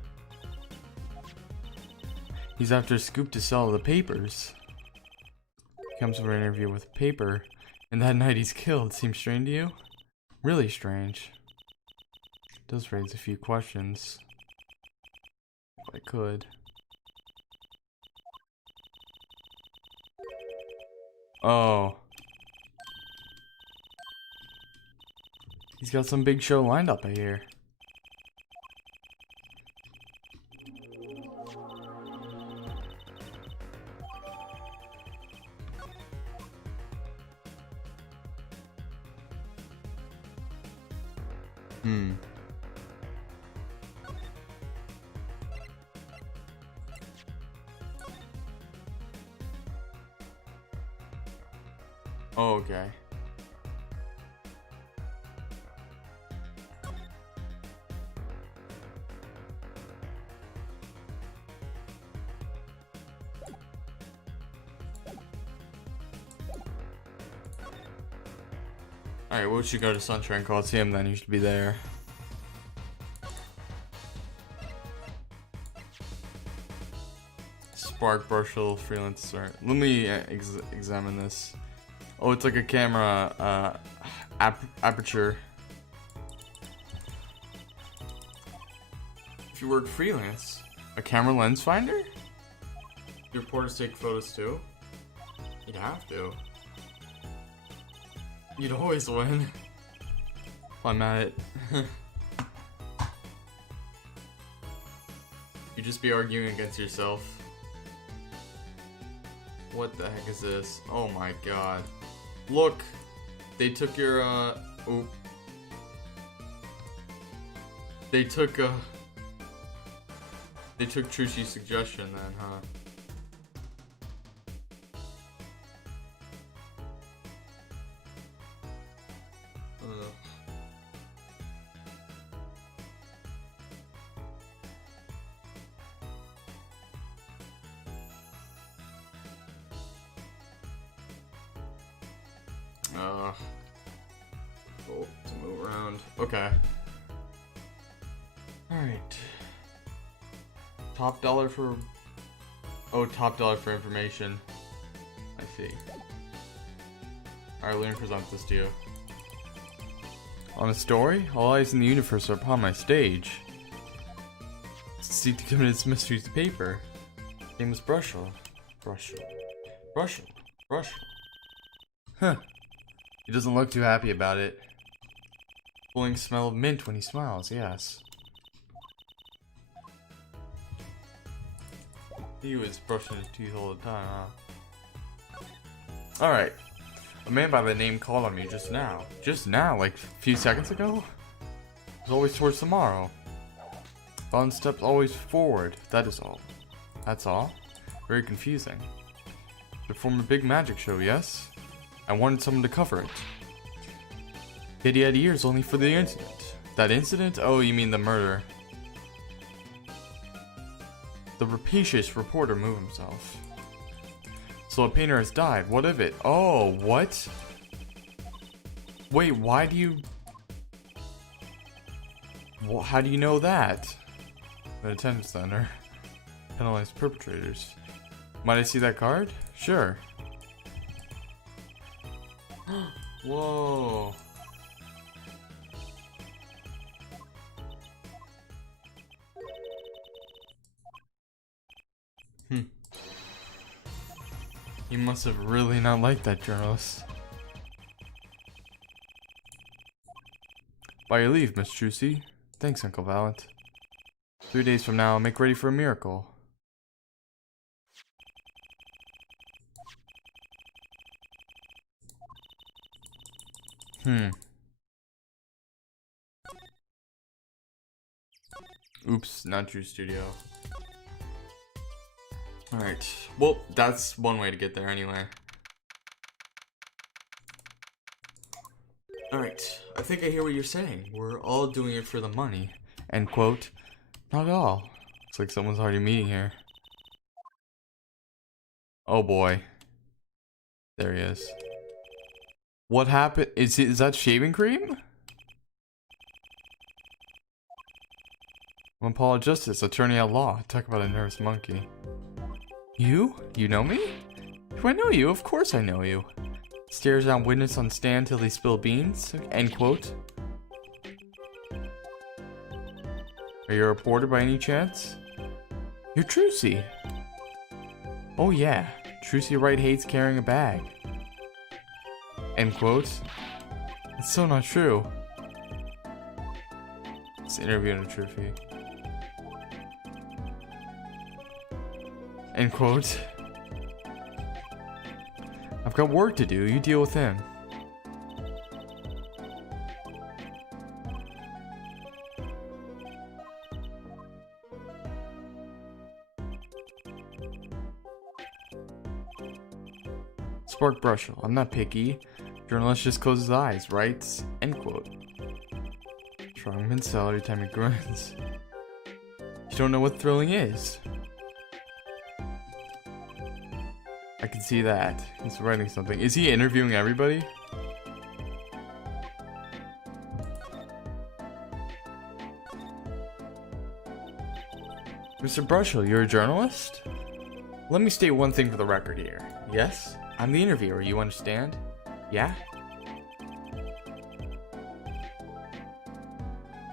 He's after Scoop to sell the papers. He comes for an interview with a paper, and that night he's killed. Seems strange to you? Really strange. Does raise a few questions. If I could. Oh. He's got some big show lined up, I hear. Oh, okay. Alright, we should go to Sunshine Coliseum then. You should be there. Spark Brushel freelancer. Let me examine this. Oh, it's like a camera aperture. If you work freelance, a camera lens finder? Do reporters take photos too? You'd have to. You'd always win. If I'm at it. You'd just be arguing against yourself. What the heck is this? Oh my god. Look! They took your, oop. They took Trushi's suggestion then, huh? Oh, to move around. Okay. Alright. Top dollar for... Oh, top dollar for information. I see. Alright, let me present this to you. On a story, all eyes in the universe are upon my stage. Seek to commit its mysteries to paper. His name is Brushel. Brushel. Huh. He doesn't look too happy about it. Blowing smell of mint when he smiles, yes. He was brushing his teeth all the time, huh? Alright. A man by the name called on me just now. Just now, like a few seconds ago? It was always towards tomorrow. One steps always forward, that is all. That's all? Very confusing. To form a big magic show, yes? I wanted someone to cover it. Yet he had ears only for the incident. That incident? Oh, you mean the murder. The rapacious reporter moved himself. So a painter has died. What of it? Oh, what? Wait, why do you... Well, how do you know that? The detention center. Penalize perpetrators. Might I see that card? Sure. Whoa. He must have really not liked that journalist. By your leave, Miss Trucy. Thanks, Uncle Valent. 3 days from now, make ready for a miracle. Oops, not True Studio. Alright, well, that's one way to get there anyway. Alright, I think I hear what you're saying. We're all doing it for the money. End quote. Not at all. Looks like someone's already meeting here. Oh boy. There he is. What happened? Is that shaving cream? I'm Apollo Justice, attorney at law. Talk about a nervous monkey. You? You know me? Do I know you? Of course I know you. Stares down witness on stand till they spill beans? End quote. Are you a reporter by any chance? You're Trucy. Oh yeah, Trucy Wright hates carrying a bag. End quote. It's so not true. It's interviewing a Trucy. End quote. I've got work to do, you deal with him. Spark Brushel, I'm not picky. Journalist just closes his eyes, writes, end quote. Strongman salary time he grunts. You don't know what thrilling is. I can see that. He's writing something. Is he interviewing everybody? Mr. Brushel, you're a journalist? Let me state one thing for the record here. Yes? I'm the interviewer, you understand? Yeah?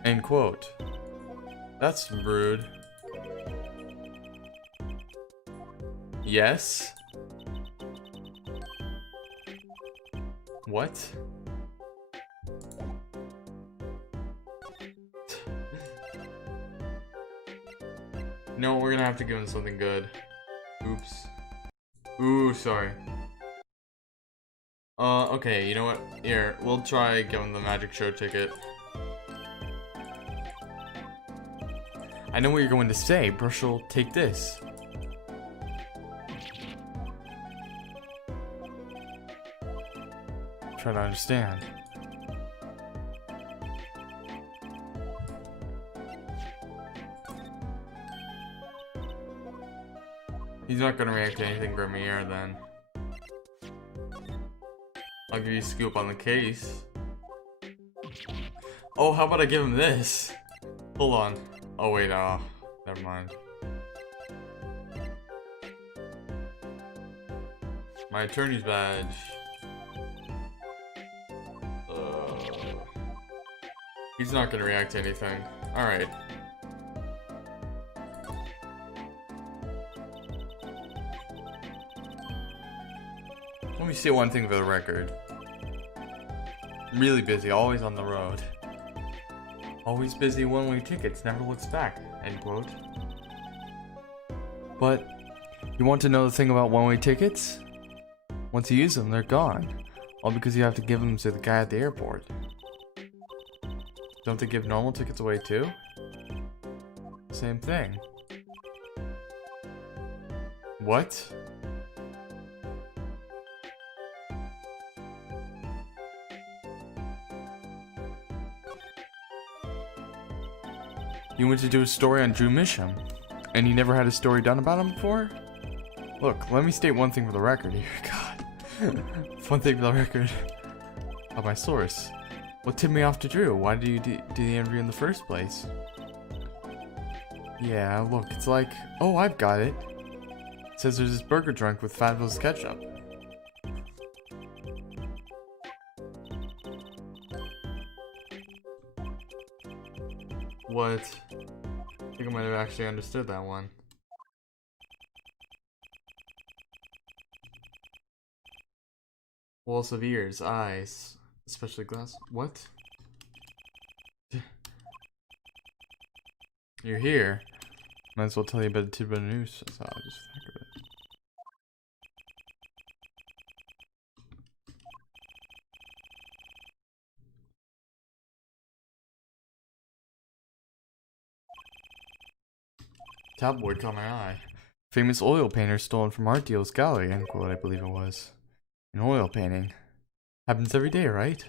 End quote. That's rude. Yes? What? No, we're gonna have to give him something good. Oops. Ooh, sorry. Okay, you know what? Here, we'll try giving the magic show ticket. I know what you're going to say. Brushel, take this. Try to understand. He's not gonna react to anything Grimier then. I'll give you a scoop on the case. Oh, how about I give him this? Hold on. Oh wait, never mind. My attorney's badge. He's not gonna react to anything. Alright. Let me say one thing for the record. Really busy, always on the road. Always busy, one-way tickets, never looks back. End quote. But, you want to know the thing about one-way tickets? Once you use them, they're gone. All because you have to give them to the guy at the airport. Don't they give normal tickets away too? Same thing. What? You went to do a story on Drew Misham, and you never had a story done about him before? Look, let me state one thing for the record here. God. One thing for the record. Of my source. What tipped me off to Drew? Why did you do the interview in the first place? Yeah, look, it's like... Oh, I've got it. It says there's this burger joint with Fatville's ketchup. What? I think I might have actually understood that one. Walls of ears, eyes, especially glass. What? You're here. Might as well tell you about a tidbit of news. So I'll just think of it. Tabloid caught my eye. Famous oil painter stolen from art deal's gallery, end quote, I believe it was. An oil painting. Happens every day, right?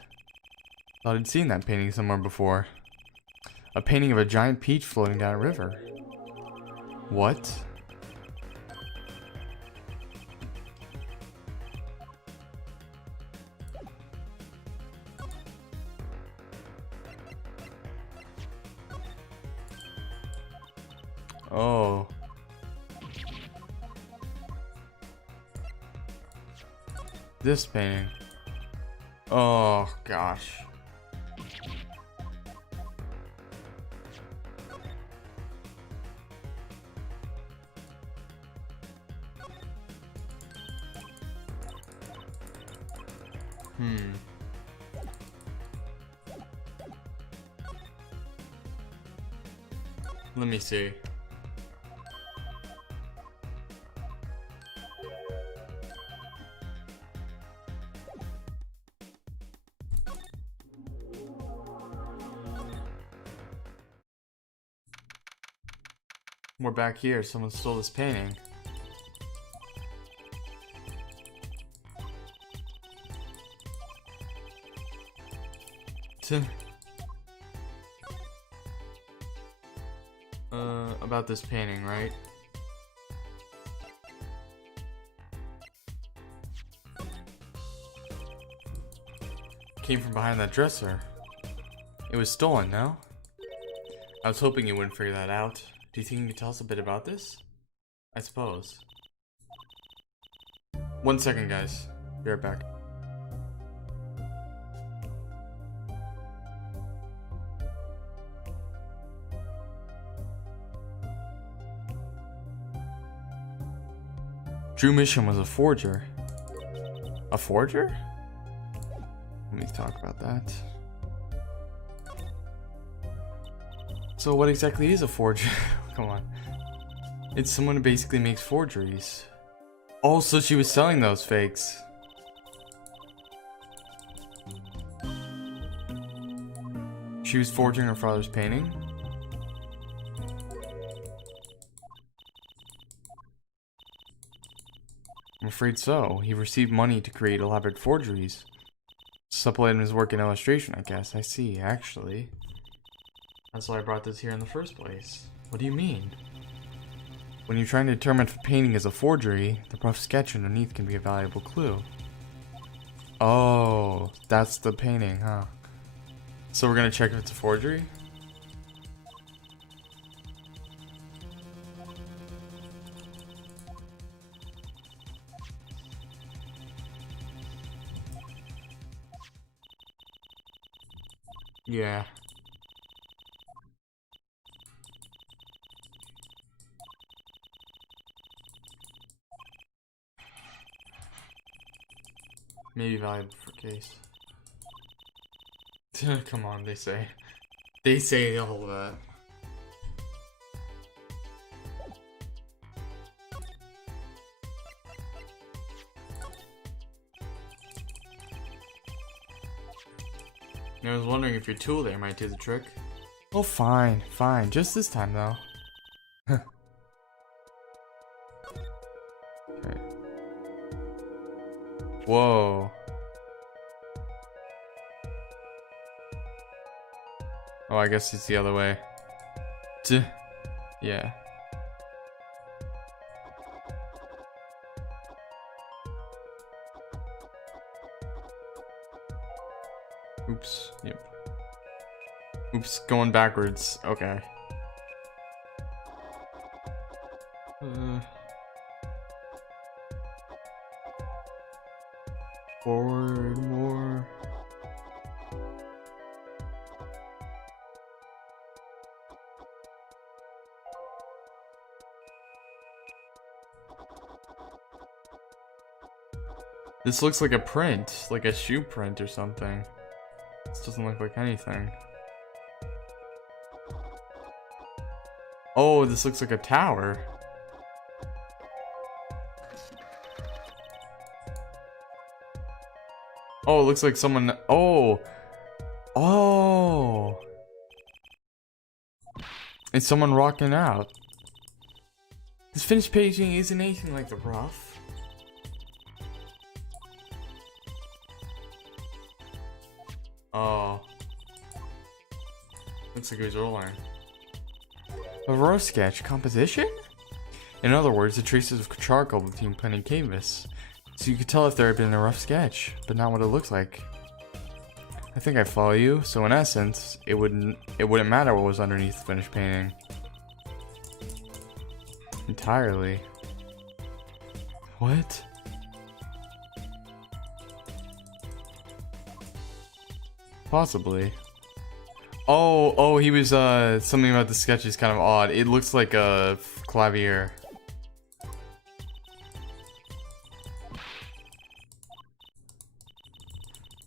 Thought I'd seen that painting somewhere before. A painting of a giant peach floating down a river. What? Oh. This painting. Oh, gosh. Let me see. We're back here. Someone stole this painting. About this painting, right? Came from behind that dresser. It was stolen, no? I was hoping you wouldn't figure that out. Do you think you could tell us a bit about this? I suppose. 1 second, guys. Be right back. Drew Mission was a forger. A forger? Let me talk about that. So what exactly is a forger? Come on. It's someone who basically makes forgeries. Oh, so she was selling those fakes. She was forging her father's painting? I'm afraid so. He received money to create elaborate forgeries. Supplementing his work in illustration, I guess. I see, actually. That's why I brought this here in the first place. What do you mean? When you're trying to determine if a painting is a forgery, the rough sketch underneath can be a valuable clue. Oh, that's the painting, huh? So we're gonna check if it's a forgery? Yeah. Maybe valuable for case. Come on, they say. They say all of that. I was wondering if your tool there might do the trick. Oh, fine, fine. Just this time, though. Okay. Whoa. Oh, I guess it's the other way. Yeah. Oops. Yep. Oops. Going backwards. Okay. Forward more. This looks like a print, like a shoe print or something. This doesn't look like anything. Oh, this looks like a tower. Oh, it looks like someone. Oh. Oh. It's someone rocking out. This finished painting isn't anything like the rough. Oh. Looks like he was rolling. A rough sketch composition? In other words, the traces of charcoal between pen and canvas. So you could tell if there had been a rough sketch, but not what it looked like. I think I follow you. So in essence, it wouldn't matter what was underneath the finished painting. entirely. What? Possibly. Oh, he was, something about the sketch is kind of odd. It looks like a clavier.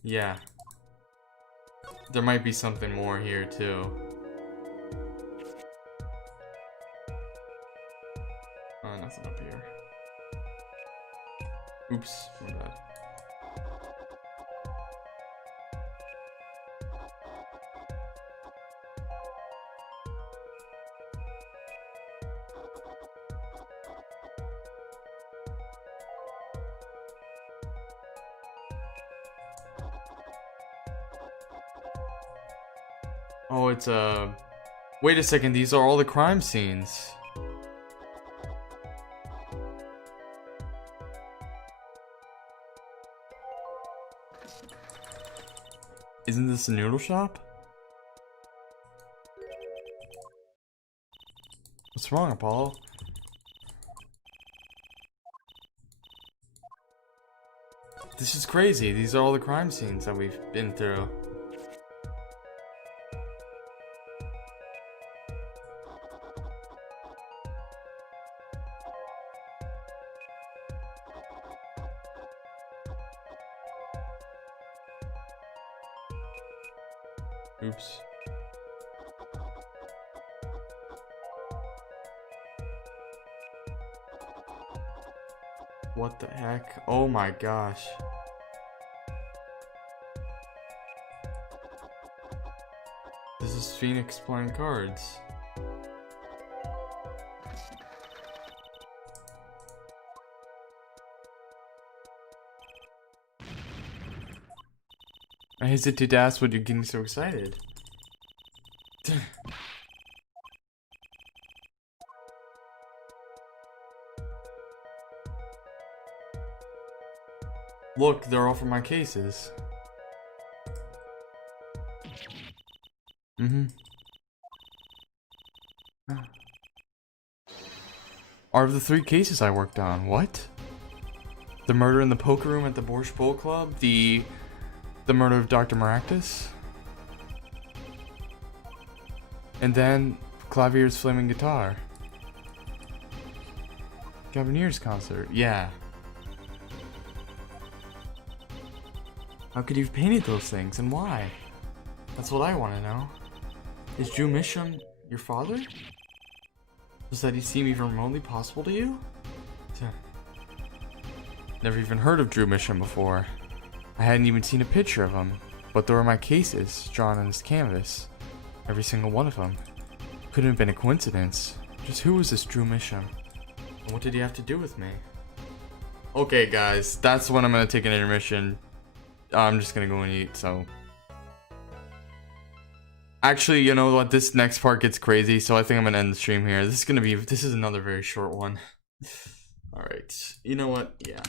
Yeah. There might be something more here, too. Nothing up here. Oops, my bad. Oh, it's wait a second, these are all the crime scenes. Isn't this a noodle shop? What's wrong, Apollo? This is crazy. These are all the crime scenes that we've been through. Oops. What the heck? Oh my gosh. This is Phoenix playing cards. I hesitate to ask what you're getting so excited. Look, they're all from my cases. Are of the 3 cases I worked on. What? The murder in the poker room at the Borscht Bowl Club? The murder of Dr. Maractus? And then Clavier's flaming guitar. Gabinier's concert. Yeah. How could you have painted those things, and why? That's what I want to know. Is Drew Misham your father? Does that he seem even remotely possible to you? Never even heard of Drew Misham before. I hadn't even seen a picture of him, but there were my cases drawn on his canvas. Every single one of them. Couldn't have been a coincidence. Just who was this Drew Misham? And what did he have to do with me? Okay guys, that's when I'm gonna take an intermission. I'm just gonna go and eat, so... Actually, you know what? This next part gets crazy, so I think I'm gonna end the stream here. This is another very short one. Alright. You know what? Yeah.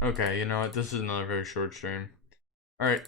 Okay, you know what? This is another very short stream. Alright.